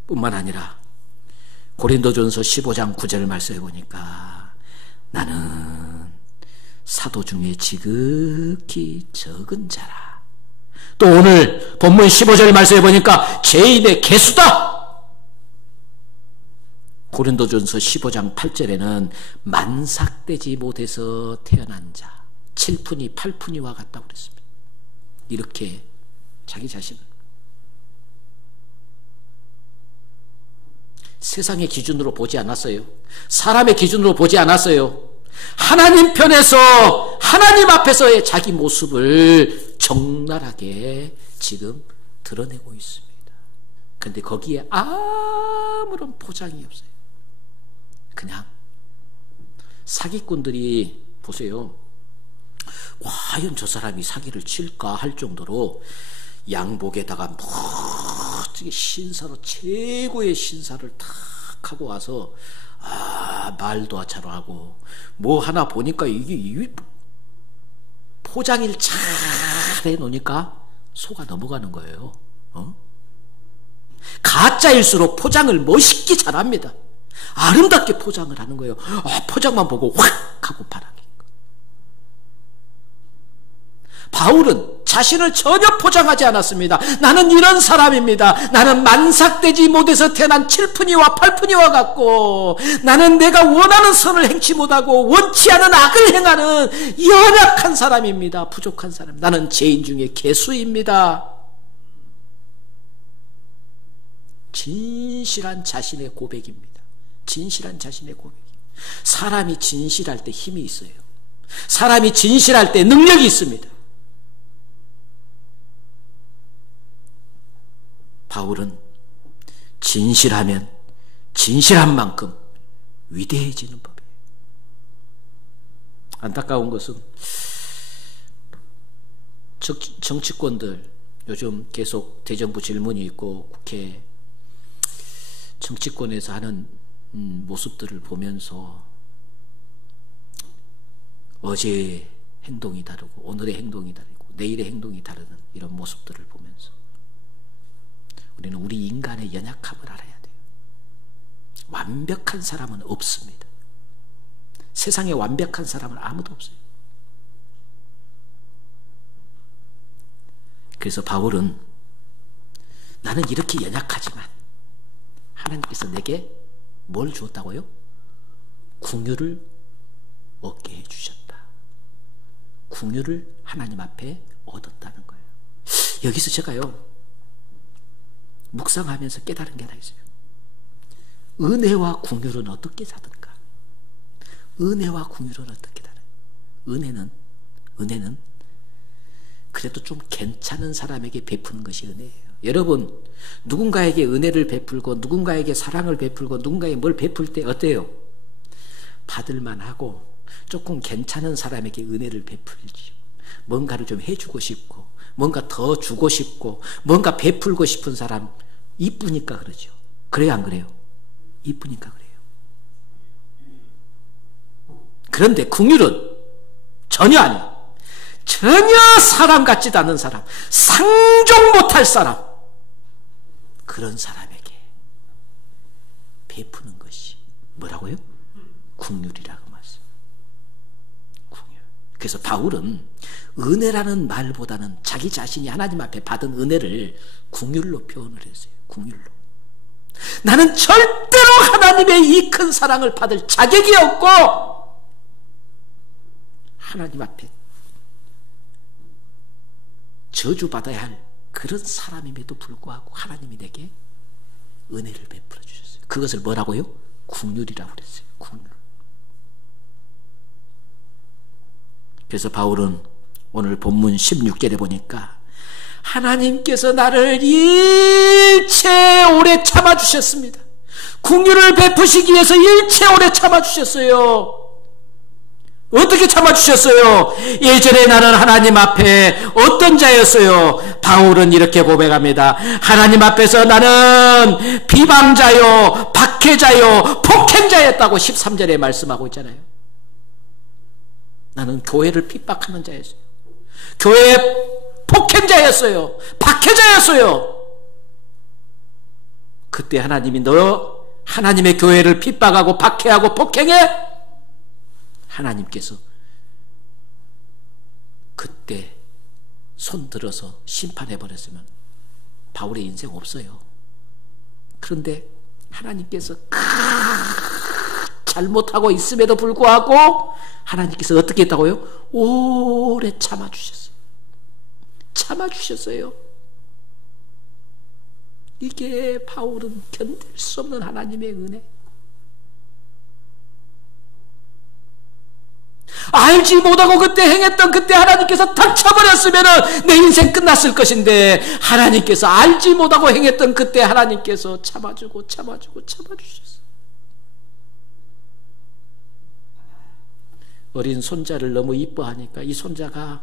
뿐만 아니라 고린도전서 15장 9절 말씀해 보니까 나는 사도 중에 지극히 적은 자라. 또 오늘 본문 15절 말씀해 보니까 죄인의 개수다. 고린도전서 15장 8절에는 만삭되지 못해서 태어난 자 7푼이 8푼이와 같다고 그랬습니다. 이렇게 자기 자신을 세상의 기준으로 보지 않았어요. 사람의 기준으로 보지 않았어요. 하나님 편에서 하나님 앞에서의 자기 모습을 적나라하게 지금 드러내고 있습니다. 그런데 거기에 아무런 포장이 없어요. 그냥 사기꾼들이 보세요. 과연 저 사람이 사기를 칠까 할 정도로 양복에다가 멋지게 신사로 최고의 신사를 탁 하고 와서 말도 아차로하고 뭐 하나 보니까 이게 포장을 잘 해놓으니까 속아 넘어가는 거예요. 가짜일수록 포장을 멋있게 잘합니다. 아름답게 포장을 하는 거예요. 포장만 보고 확 하고 팔아요. 바울은 자신을 전혀 포장하지 않았습니다. 나는 이런 사람입니다. 나는 만삭되지 못해서 태어난 7푼이와 8푼이와 같고, 나는 내가 원하는 선을 행치 못하고 원치 않은 악을 행하는 연약한 사람입니다. 부족한 사람. 나는 죄인 중에 개수입니다. 진실한 자신의 고백입니다. 진실한 자신의 고백. 사람이 진실할 때 힘이 있어요. 사람이 진실할 때 능력이 있습니다. 바울은 진실하면 진실한 만큼 위대해지는 법이에요. 안타까운 것은 정치권들 요즘 계속 대정부 질문이 있고 국회 정치권에서 하는 모습들을 보면서 어제의 행동이 다르고 오늘의 행동이 다르고 내일의 행동이 다르는 이런 모습들을 보면서 우리는 우리 인간의 연약함을 알아야 돼요. 완벽한 사람은 없습니다. 세상에 완벽한 사람은 아무도 없어요. 그래서 바울은 나는 이렇게 연약하지만 하나님께서 내게 뭘 주었다고요? 긍휼을 얻게 해주셨다. 긍휼을 하나님 앞에 얻었다는 거예요. 여기서 제가요 묵상하면서 깨달은 게 하나 있어요. 은혜와 긍휼은 어떻게 다른가? 은혜와 긍휼은 어떻게 다른가? 은혜는 그래도 좀 괜찮은 사람에게 베푸는 것이 은혜예요. 여러분, 누군가에게 은혜를 베풀고 누군가에게 사랑을 베풀고 누군가에게 뭘 베풀 때 어때요? 받을만 하고 조금 괜찮은 사람에게 은혜를 베풀지요. 뭔가를 좀 해주고 싶고 뭔가 더 주고 싶고 뭔가 베풀고 싶은 사람 이쁘니까 그러죠. 그래요, 안 그래요? 이쁘니까 그래요. 그런데 긍휼은 전혀 아니에요. 전혀 사람 같지도 않은 사람, 상종 못할 사람, 그런 사람에게 베푸는 것이 뭐라고요? 긍휼이라고 말씀. 긍휼. 그래서 바울은 은혜라는 말보다는 자기 자신이 하나님 앞에 받은 은혜를 긍휼로 표현을 했어요. 긍휼로. 나는 절대로 하나님의 이 큰 사랑을 받을 자격이 없고 하나님 앞에 저주받아야 할 그런 사람임에도 불구하고 하나님이 내게 은혜를 베풀어 주셨어요. 그것을 뭐라고요? 긍휼이라고 그랬어요. 긍휼. 그래서 바울은 오늘 본문 16절에 보니까 하나님께서 나를 일체 오래 참아주셨습니다. 긍휼을 베푸시기 위해서 일체 오래 참아주셨어요. 어떻게 참아주셨어요? 예전에 나는 하나님 앞에 어떤 자였어요? 바울은 이렇게 고백합니다. 하나님 앞에서 나는 비방자요, 박해자요, 폭행자였다고 13절에 말씀하고 있잖아요. 나는 교회를 핍박하는 자였어요. 교회 폭행자였어요. 박해자였어요. 그때 하나님이 너 하나님의 교회를 핍박하고 박해하고 폭행해? 하나님께서 그때 손 들어서 심판해버렸으면 바울의 인생 없어요. 그런데 하나님께서 잘못하고 있음에도 불구하고 하나님께서 어떻게 했다고요? 오래 참아주셨어요. 참아주셨어요. 이게 바울은 견딜 수 없는 하나님의 은혜. 알지 못하고 그때 행했던 그때 하나님께서 닥쳐버렸으면 내 인생 끝났을 것인데 하나님께서 알지 못하고 행했던 그때 하나님께서 참아주고 참아주셨어요. 어린 손자를 너무 이뻐하니까 이 손자가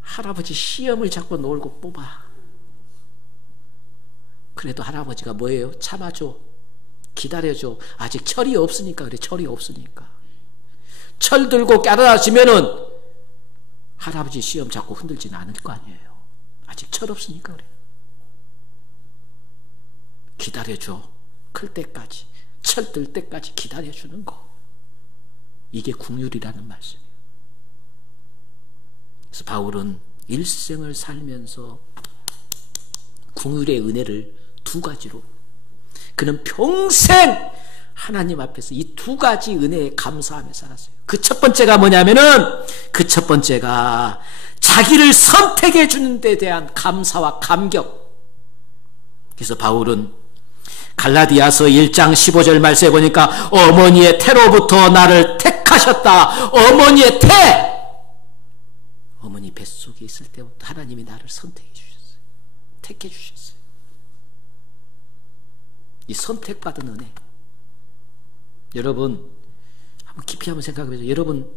할아버지 시험을 자꾸 놀고 뽑아. 그래도 할아버지가 뭐예요? 참아줘, 기다려줘. 아직 철이 없으니까 그래. 철이 없으니까. 철 들고 깨달아지면은 할아버지 시험 자꾸 흔들지는 않을 거 아니에요. 아직 철 없으니까 그래. 기다려줘. 클 때까지, 철 들 때까지 기다려주는 거. 이게 긍휼이라는 말씀이에요. 그래서 바울은 일생을 살면서 긍휼의 은혜를 두 가지로, 그는 평생 하나님 앞에서 이 두 가지 은혜에 감사하며 살았어요. 그 첫 번째가 뭐냐면은, 그 첫 번째가 자기를 선택해 주는 데 대한 감사와 감격. 그래서 바울은 갈라디아서 1장 15절 말씀해 보니까 어머니의 태로부터 나를 택하셨다. 어머니의 태! 어머니 뱃속에 있을 때부터 하나님이 나를 선택해 주셨어요. 택해 주셨어요. 이 선택받은 은혜. 여러분 한번 깊이 한번 생각해 보세요. 여러분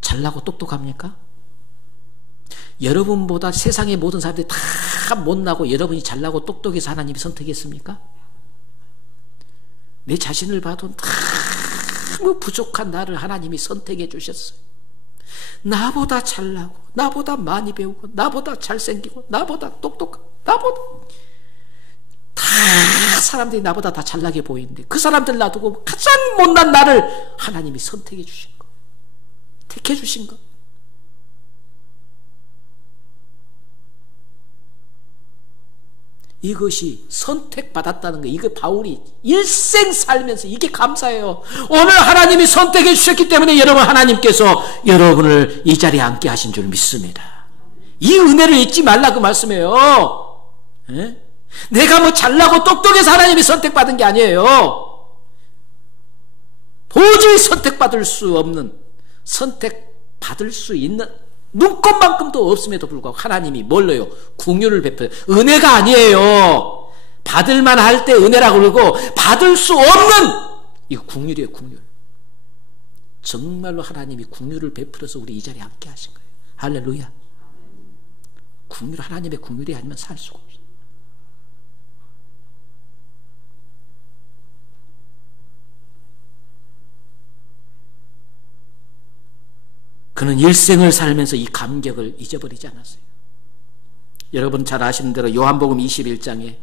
잘나고 똑똑합니까? 여러분보다 세상의 모든 사람들이 다 못나고 여러분이 잘나고 똑똑해서 하나님이 선택했습니까? 내 자신을 봐도 너무 부족한 나를 하나님이 선택해 주셨어요. 나보다 잘나고 나보다 많이 배우고 나보다 잘생기고 나보다 똑똑하고 나보다 다 사람들이 나보다 다 잘나게 보이는데 그 사람들 놔두고 가장 못난 나를 하나님이 선택해 주신 거, 택해 주신 거. 이것이 선택받았다는 거, 이거 바울이 일생 살면서 이게 감사해요. 오늘 하나님이 선택해 주셨기 때문에 여러분 하나님께서 여러분을 이 자리에 앉게 하신 줄 믿습니다. 이 은혜를 잊지 말라 그 말씀이에요. 에? 내가 뭐 잘나고 똑똑해서 하나님이 선택받은 게 아니에요. 도저히 선택받을 수 없는, 선택받을 수 있는 눈꼽만큼도 없음에도 불구하고 하나님이 뭘로요? 긍휼을 베풀어요. 은혜가 아니에요. 받을만 할 때 은혜라고 그러고 받을 수 없는, 이거 긍휼이에요. 긍휼. 정말로 하나님이 긍휼을 베풀어서 우리 이 자리에 앉게 하신 거예요. 할렐루야. 긍휼, 하나님의 긍휼이 아니면 살 수가 없어요. 그는 일생을 살면서 이 감격을 잊어버리지 않았어요. 여러분 잘 아시는 대로 요한복음 21장에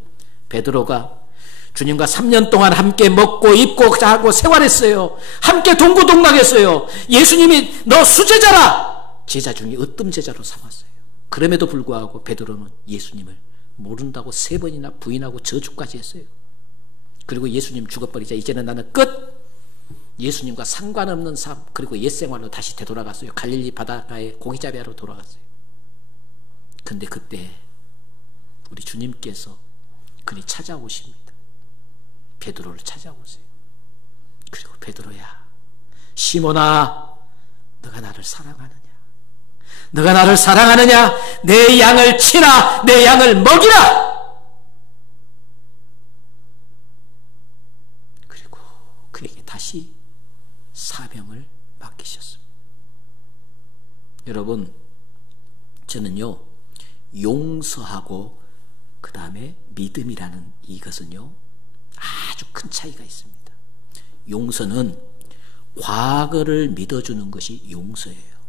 베드로가 주님과 3년 동안 함께 먹고 입고 자고 생활했어요. 함께 동고동락했어요. 예수님이 너 수제자라! 제자 중에 으뜸 제자로 삼았어요. 그럼에도 불구하고 베드로는 예수님을 모른다고 3번이나 부인하고 저주까지 했어요. 그리고 예수님 죽어버리자 이제는 나는 끝! 예수님과 상관없는 삶, 그리고 옛생활로 다시 되돌아갔어요. 갈릴리 바닷가에 고기잡이하러 돌아갔어요. 근데 그때 우리 주님께서 그리 찾아오십니다. 베드로를 찾아오세요. 그리고 베드로야, 시몬아, 너가 나를 사랑하느냐? 너가 나를 사랑하느냐? 내 양을 치라, 내 양을 먹이라. 그리고 그에게 다시 사명을 맡기셨습니다. 여러분, 저는요, 용서하고 그 다음에 믿음이라는 이것은요, 아주 큰 차이가 있습니다. 용서는 과거를 믿어주는 것이 용서예요.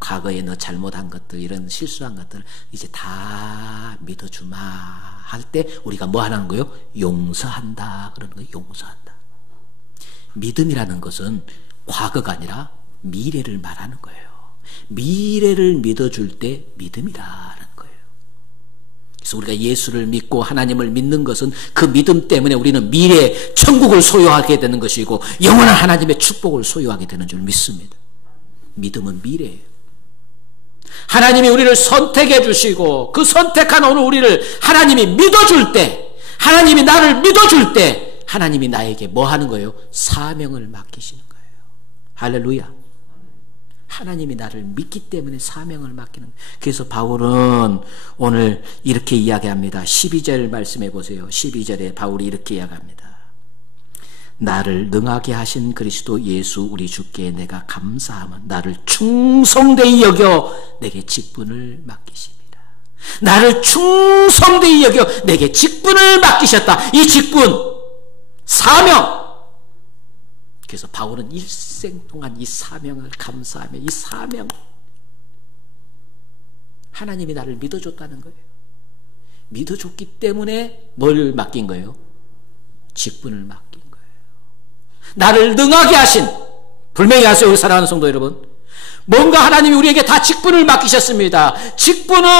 과거에 너 잘못한 것들, 이런 실수한 것들 이제 다 믿어주마 할 때 우리가 뭐 하는 거예요? 용서한다 그러는 거예요. 용서한다. 믿음이라는 것은 과거가 아니라 미래를 말하는 거예요. 미래를 믿어줄 때 믿음이라는 거예요. 그래서 우리가 예수를 믿고 하나님을 믿는 것은 그 믿음 때문에 우리는 미래 천국을 소유하게 되는 것이고 영원한 하나님의 축복을 소유하게 되는 줄 믿습니다. 믿음은 미래예요. 하나님이 우리를 선택해 주시고 그 선택한 오늘 우리를 하나님이 믿어줄 때, 하나님이 나를 믿어줄 때 하나님이 나에게 뭐 하는 거예요? 사명을 맡기시는 거예요. 할렐루야. 하나님이 나를 믿기 때문에 사명을 맡기는 거예요. 그래서 바울은 오늘 이렇게 이야기합니다. 12절 말씀해 보세요. 12절에 바울이 이렇게 이야기합니다. 나를 능하게 하신 그리스도 예수 우리 주께 내가 감사하면 나를 충성되이 여겨 내게 직분을 맡기십니다. 나를 충성되이 여겨 내게 직분을 맡기셨다. 이 직분, 사명. 그래서 바울은 일생 동안 이 사명을 감사하며 이 사명, 하나님이 나를 믿어줬다는 거예요. 믿어줬기 때문에 뭘 맡긴 거예요? 직분을 맡긴 거예요. 나를 능하게 하신, 분명히 아세요 우리 사랑하는 성도 여러분, 뭔가 하나님이 우리에게 다 직분을 맡기셨습니다. 직분은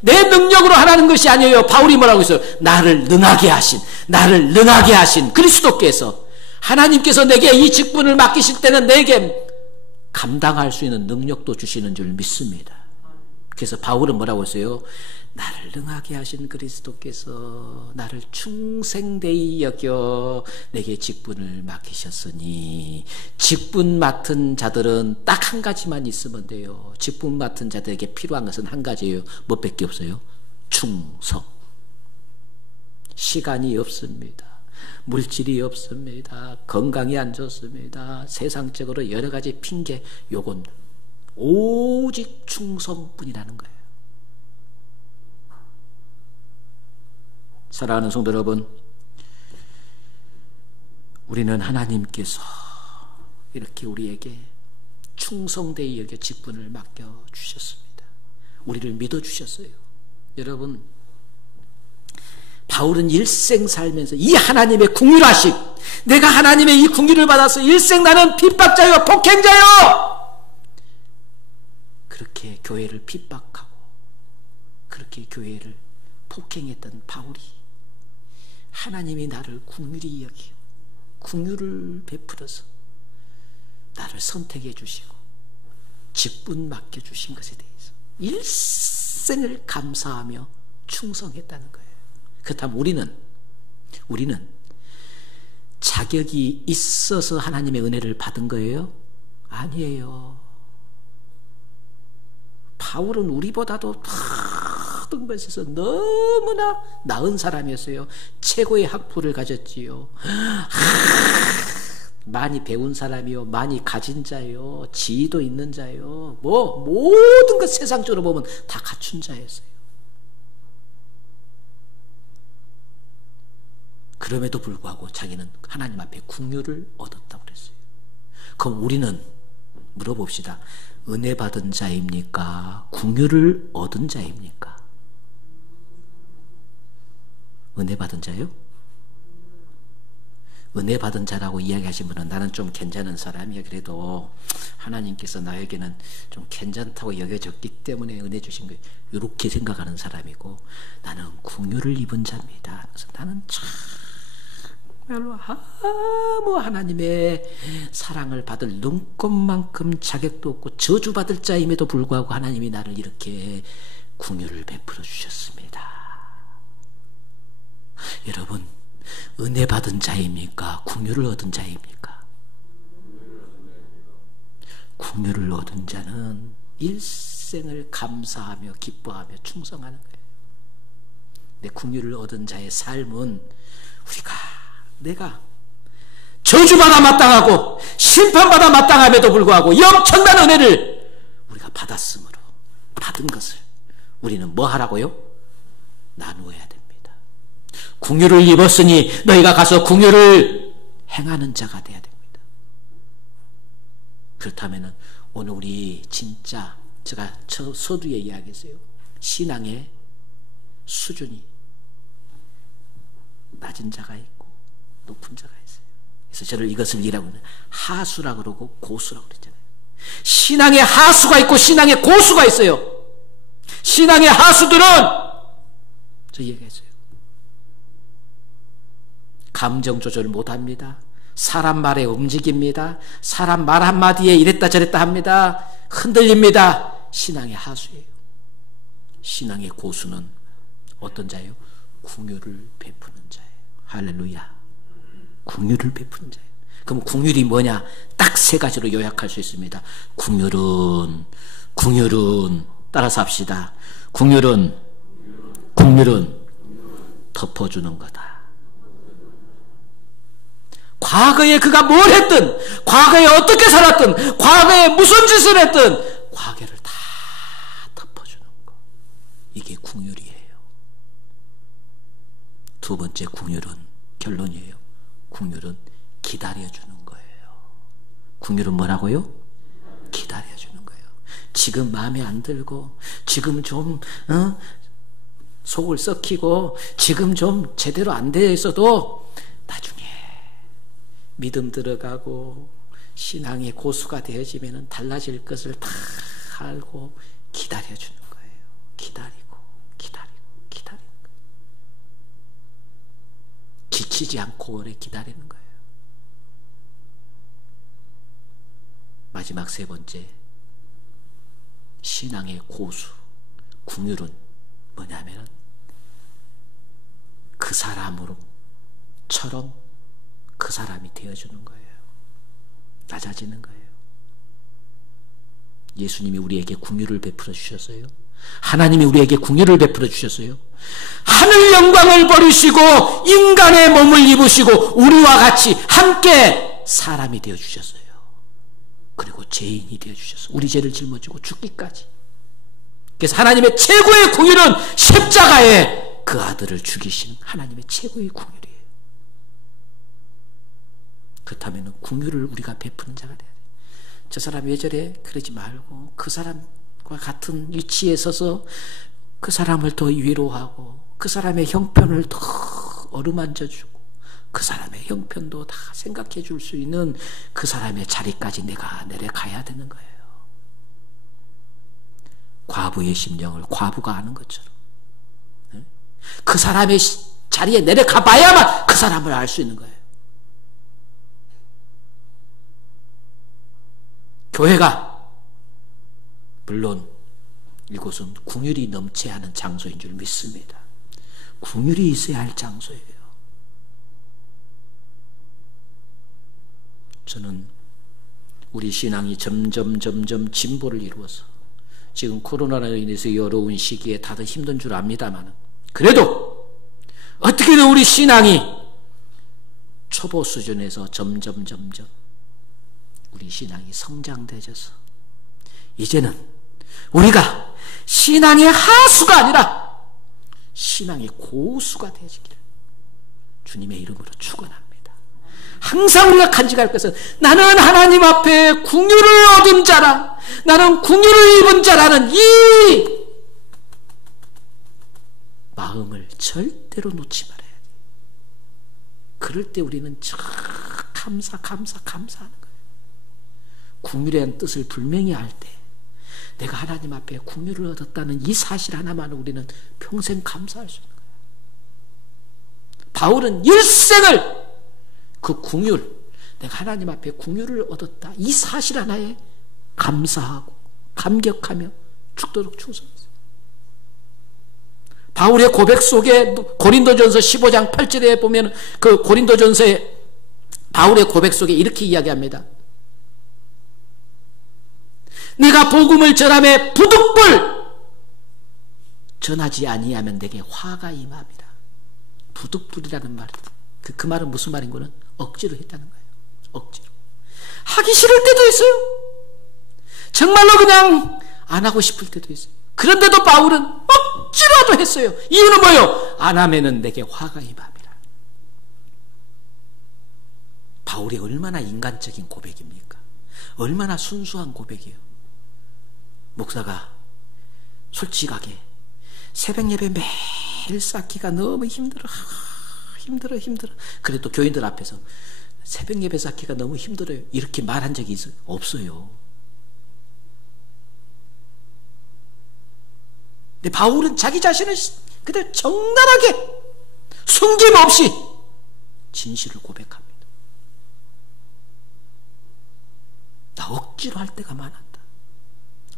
내 능력으로 하라는 것이 아니에요. 바울이 뭐라고 했어요? 나를 능하게 하신 그리스도께서, 하나님께서 내게 이 직분을 맡기실 때는 내게 감당할 수 있는 능력도 주시는 줄 믿습니다. 그래서 바울은 뭐라고 했어요? 나를 능하게 하신 그리스도께서 나를 충성되이 여겨 내게 직분을 맡기셨으니, 직분 맡은 자들은 딱 한 가지만 있으면 돼요. 직분 맡은 자들에게 필요한 것은 한 가지예요. 뭐밖에 없어요? 충성. 시간이 없습니다. 물질이 없습니다. 건강이 안 좋습니다. 세상적으로 여러 가지 핑계, 요건 오직 충성뿐이라는 거예요. 사랑하는 성도 여러분, 우리는 하나님께서 이렇게 우리에게 충성되이 여겨 직분을 맡겨주셨습니다. 우리를 믿어주셨어요. 여러분, 바울은 일생 살면서 이 하나님의 긍휼하심, 내가 하나님의 이 긍휼을 받아서 일생 나는 핍박자요 폭행자요, 그렇게 교회를 핍박하고 그렇게 교회를 폭행했던 바울이 하나님이 나를 긍휼히 여기고 긍휼을 베풀어서 나를 선택해 주시고 직분 맡겨주신 것에 대해서 일생을 감사하며 충성했다는 거예요. 그렇다면 우리는 자격이 있어서 하나님의 은혜를 받은 거예요? 아니에요. 바울은 우리보다도 모든 것에서 너무나 나은 사람이었어요. 최고의 학부를 가졌지요. 많이 배운 사람이요, 많이 가진 자요, 지위도 있는 자요, 모든 것 세상적으로 보면 다 갖춘 자였어요. 그럼에도 불구하고 자기는 하나님 앞에 긍휼을 얻었다고 그랬어요. 그럼 우리는 물어봅시다. 은혜 받은 자입니까? 긍휼을 얻은 자입니까? 은혜 받은 자요? 은혜 받은 자라고 이야기하신 분은 나는 좀 괜찮은 사람이야. 그래도 하나님께서 나에게는 좀 괜찮다고 여겨졌기 때문에 은혜 주신 거예요. 이렇게 생각하는 사람이고, 나는 긍휼을 입은 자입니다. 그래서 나는 정말로 아무 하나님의 사랑을 받을 눈꼽만큼 자격도 없고 저주받을 자임에도 불구하고 하나님이 나를 이렇게 긍휼을 베풀어 주셨습니다. 여러분, 은혜 받은 자입니까? 긍휼을 얻은 자입니까? 긍휼을 얻은 자는 일생을 감사하며 기뻐하며 충성하는 거예요. 내 긍휼을 얻은 자의 삶은 내가 저주받아 마땅하고 심판받아 마땅함에도 불구하고 이 엄청난 은혜를 우리가 받았으므로 받은 것을 우리는 뭐 하라고요? 나누어야 됩니다. 긍휼을 입었으니 너희가 가서 긍휼을 행하는 자가 되어야 됩니다. 그렇다면 오늘 우리 진짜 제가 서두에 이야기했어요. 신앙의 수준이 낮은 자가 있고 높은 자가 있어요. 그래서 저를 이것을 이라고 하는 하수라고 그러고 고수라고 그랬잖아요. 신앙의 하수가 있고 신앙의 고수가 있어요. 신앙의 하수들은 저 얘기했어요. 감정 조절 못합니다. 사람 말에 움직입니다. 사람 말 한마디에 이랬다 저랬다 합니다. 흔들립니다. 신앙의 하수예요. 신앙의 고수는 어떤 자예요? 궁유를 베푸는 자예요. 할렐루야. 궁유를 베푸는 자예요. 그럼 궁율이 뭐냐? 딱 세 가지로 요약할 수 있습니다. 궁율은 따라서 합시다. 궁율은 덮어주는 거다. 과거에 그가 뭘 했든, 과거에 어떻게 살았든, 과거에 무슨 짓을 했든 과거를 다 덮어주는 거. 이게 궁율이에요. 두 번째 궁율은 결론이에요. 궁율은 기다려주는 거예요. 궁율은 뭐라고요? 기다려주는 거예요. 지금 마음에 안 들고, 지금 좀 속을 썩히고, 지금 좀 제대로 안 돼 있어도 나중에 믿음 들어가고 신앙의 고수가 되어지면 달라질 것을 다 알고 기다려주는 거예요. 기다리고 기다리는 거예요. 지치지 않고 오래 기다리는 거예요. 마지막 세 번째, 신앙의 고수, 궁율은 뭐냐면은 그 사람으로처럼 그 사람이 되어주는 거예요. 낮아지는 거예요. 예수님이 우리에게 궁유를 베풀어 주셨어요. 하나님이 우리에게 궁유를 베풀어 주셨어요. 하늘 영광을 버리시고 인간의 몸을 입으시고 우리와 같이 함께 사람이 되어 주셨어요. 그리고 죄인이 되어 주셨어요. 우리 죄를 짊어지고 죽기까지. 그래서 하나님의 최고의 궁유는 십자가에 그 아들을 죽이신 하나님의 최고의 궁유예요. 그렇다면 궁유를 우리가 베푸는 자가 돼야 돼요. 저 사람 왜 저래? 그러지 말고 그 사람과 같은 위치에 서서 그 사람을 더 위로하고 그 사람의 형편을 더 어루만져주고 그 사람의 형편도 다 생각해 줄 수 있는 그 사람의 자리까지 내가 내려가야 되는 거예요. 과부의 심령을 과부가 아는 것처럼 그 사람의 자리에 내려가 봐야만 그 사람을 알 수 있는 거예요. 교회가 물론 이곳은 궁율이 넘쳐야 하는 장소인 줄 믿습니다. 궁율이 있어야 할 장소예요. 저는 우리 신앙이 점점 진보를 이루어서 지금 코로나로 인해서 어려운 시기에 다들 힘든 줄 압니다만 그래도 어떻게든 우리 신앙이 초보 수준에서 점점 우리 신앙이 성장되어져서 이제는 우리가 신앙의 하수가 아니라 신앙의 고수가 되어지기를 주님의 이름으로 축원합니다. 항상 우리가 간직할 것은 나는 하나님 앞에 궁유를 얻은 자라, 나는 궁유를 입은 자라는 이 마음을 절대로 놓지 말아야 돼. 그럴 때 우리는 감사하는 거예요. 궁유에 대한 뜻을 분명히 알 때 내가 하나님 앞에 궁유를 얻었다는 이 사실 하나만으로 우리는 평생 감사할 수 있는 거예요. 바울은 일생을 그 궁율, 내가 하나님 앞에 궁유를 얻었다 이 사실 하나에 감사하고 감격하며 죽도록 충성했어요. 바울의 고백 속에 고린도전서 15장 8절에 보면 그 고린도전서의 바울의 고백 속에 이렇게 이야기합니다. 내가 복음을 전함에 부득불 전하지 아니하면 내게 화가 임함이라. 부득불이라는 말, 그 말은 무슨 말인 거는 억지로 했다는 거예요. 억지로 하기 싫을 때도 있어요. 정말로 그냥 안 하고 싶을 때도 있어요. 그런데도 바울은 억지로라도 했어요. 이유는 뭐예요? 안 하면은 내게 화가 임함이라. 바울이 얼마나 인간적인 고백입니까? 얼마나 순수한 고백이에요. 목사가 솔직하게 새벽 예배 매일 쌓기가 너무 힘들어. 그래도 교인들 앞에서 새벽 예배 쌓기가 너무 힘들어요. 이렇게 말한 적이 있어요? 없어요. 근데 바울은 자기 자신을 그대로 정당하게 숨김없이 진실을 고백합니다. 나 억지로 할 때가 많았다.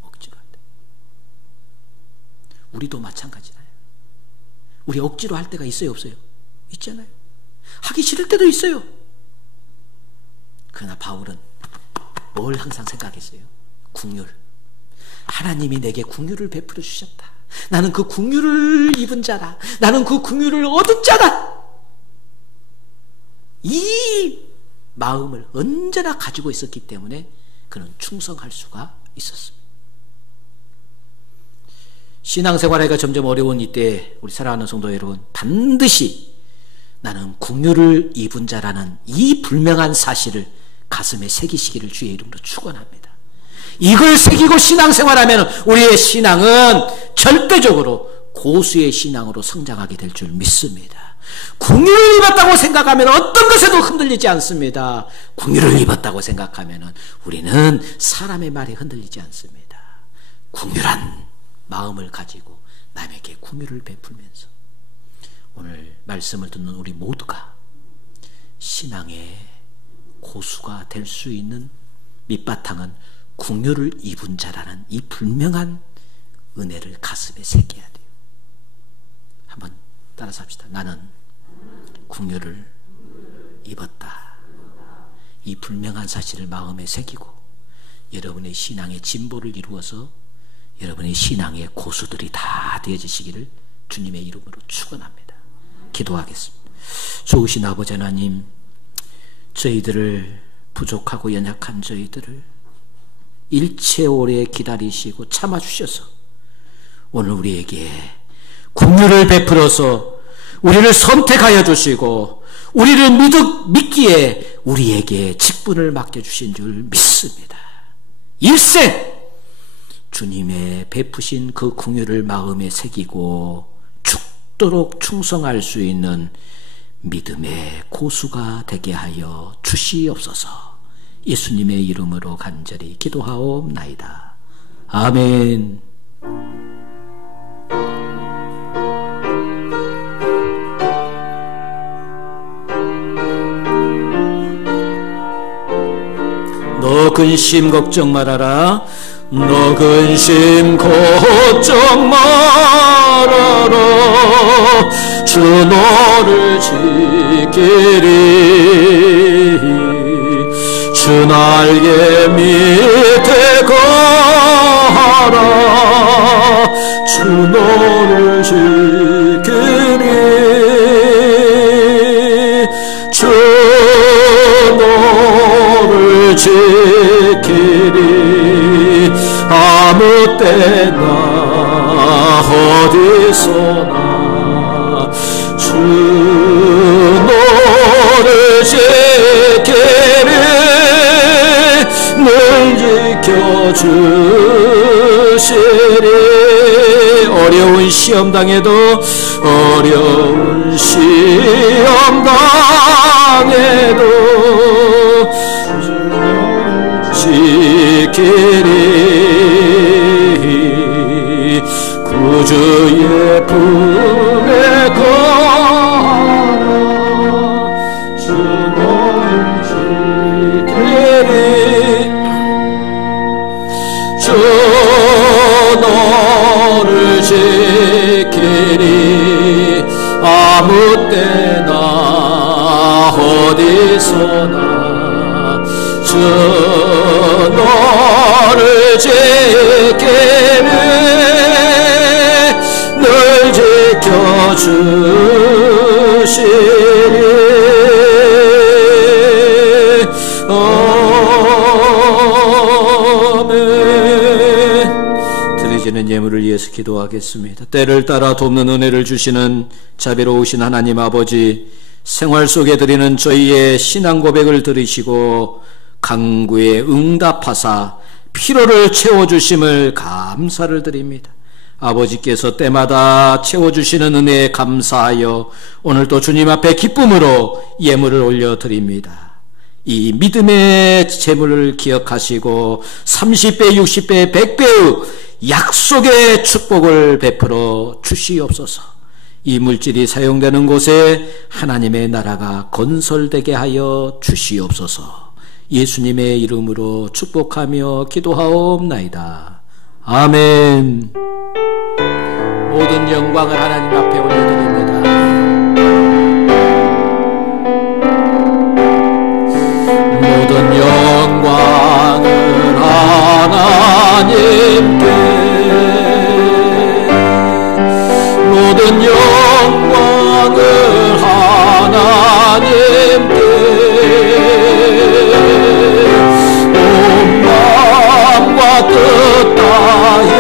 억지로 할 때. 우리도 마찬가지잖아요. 우리 억지로 할 때가 있어요, 없어요? 있잖아요. 하기 싫을 때도 있어요. 그러나 바울은 뭘 항상 생각했어요? 긍휼. 하나님이 내게 긍휼을 베풀어 주셨다. 나는 그 긍휼을 입은 자다. 나는 그 긍휼을 얻은 자다. 이 마음을 언제나 가지고 있었기 때문에 그는 충성할 수가 있었습니다. 신앙생활하기가 점점 어려운 이때 우리 사랑하는 성도 여러분, 반드시 나는 긍휼을 입은 자라는 이 분명한 사실을 가슴에 새기시기를 주의 이름으로 축원합니다. 이걸 새기고 신앙생활하면 우리의 신앙은 절대적으로 고수의 신앙으로 성장하게 될 줄 믿습니다. 긍휼을 입었다고 생각하면 어떤 것에도 흔들리지 않습니다. 긍휼을 입었다고 생각하면 우리는 사람의 말에 흔들리지 않습니다. 긍휼한 마음을 가지고 남에게 긍휼을 베풀면서 오늘 말씀을 듣는 우리 모두가 신앙의 고수가 될 수 있는 밑바탕은 긍휼을 입은 자라는 이 분명한 은혜를 가슴에 새겨야 돼요. 한번 따라서 합시다. 나는 긍휼을 입었다. 이 분명한 사실을 마음에 새기고 여러분의 신앙의 진보를 이루어서 여러분의 신앙의 고수들이 다 되어지시기를 주님의 이름으로 축원합니다. 기도하겠습니다. 좋으신 아버지 하나님, 저희들을 부족하고 연약한 저희들을 일체 오래 기다리시고 참아주셔서 오늘 우리에게 긍휼을 베풀어서 우리를 선택하여 주시고 우리를 믿기에 우리에게 직분을 맡겨주신 줄 믿습니다. 일생 주님의 베푸신 그 긍휼을 마음에 새기고 죽도록 충성할 수 있는 믿음의 고수가 되게 하여 주시옵소서. 예수님의 이름으로 간절히 기도하옵나이다. 아멘. 너 근심 걱정 말아라. 너 근심 걱정 말아라. 주 너를 지키리. 주 날개 밑에 거하라. 주 너를 지키리. 주 너를 지키리. 아무 때나 어디서나 주 너를 지키리. 늘 지켜주시리. 어려운 시험 당해도 어려운 시험 당해도 지키리. 구주의 품에 거하라. 주 너를 지키리. 주 너를 지키리. 아무 때나 어디서나 주 너를 지키리. 늘 지켜주시리. 아멘. 드리지는 예물을 위해서 기도하겠습니다. 때를 따라 돕는 은혜를 주시는 자비로우신 하나님 아버지, 생활 속에 드리는 저희의 신앙 고백을 들으시고 간구에 응답하사 필요를 채워주심을 감사를 드립니다. 아버지께서 때마다 채워주시는 은혜에 감사하여 오늘도 주님 앞에 기쁨으로 예물을 올려드립니다. 이 믿음의 재물을 기억하시고 30배, 60배, 100배의 약속의 축복을 베풀어 주시옵소서. 이 물질이 사용되는 곳에 하나님의 나라가 건설되게 하여 주시옵소서. 예수님의 이름으로 축복하며 기도하옵나이다. 아멘. 모든 영광을 하나님 앞에 올려드립니다. 모든 영광을 하나님께, 모든 영광을 하나님께, 온 마음과 뜻 다해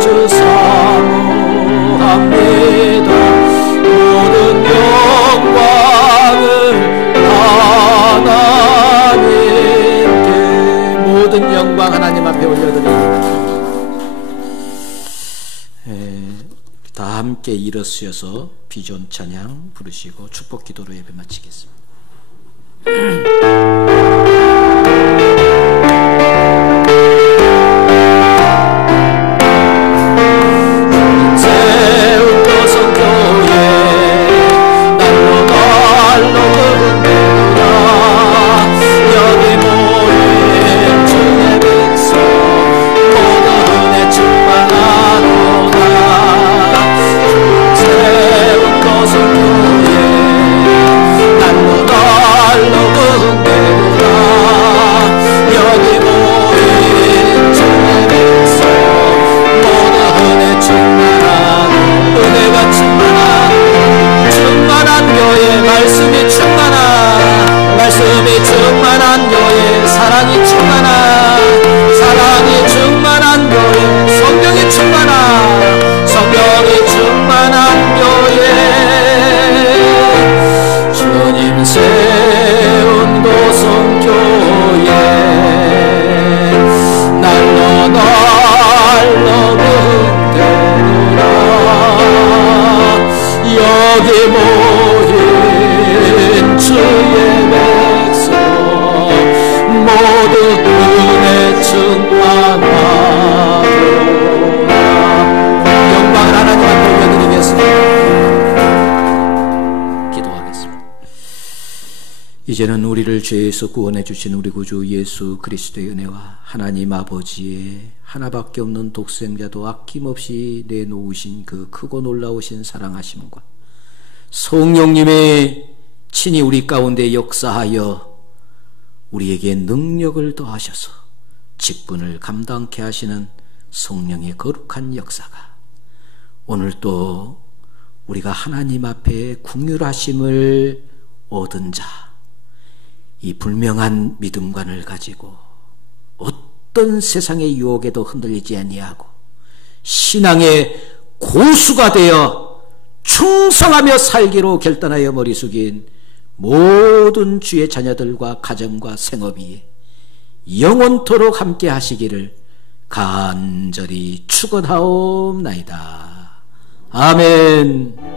주사모합니다. 모든 영광을 하나님께, 모든 영광 하나님 앞에 올려드립니다. 다 함께 일어서서 비전 찬양 부르시고 축복 기도로 예배 마치겠습니다. 이제는 우리를 죄에서 구원해 주신 우리 구주 예수 그리스도의 은혜와 하나님 아버지의 하나밖에 없는 독생자도 아낌없이 내놓으신 그 크고 놀라우신 사랑하심과 성령님의 친히 우리 가운데 역사하여 우리에게 능력을 더하셔서 직분을 감당케 하시는 성령의 거룩한 역사가 오늘 또 우리가 하나님 앞에 긍휼하심을 얻은 자, 이 불명한 믿음관을 가지고 어떤 세상의 유혹에도 흔들리지 아니하고 신앙의 고수가 되어 충성하며 살기로 결단하여 머리 숙인 모든 주의 자녀들과 가정과 생업이 영원토록 함께 하시기를 간절히 축원하옵나이다. 아멘.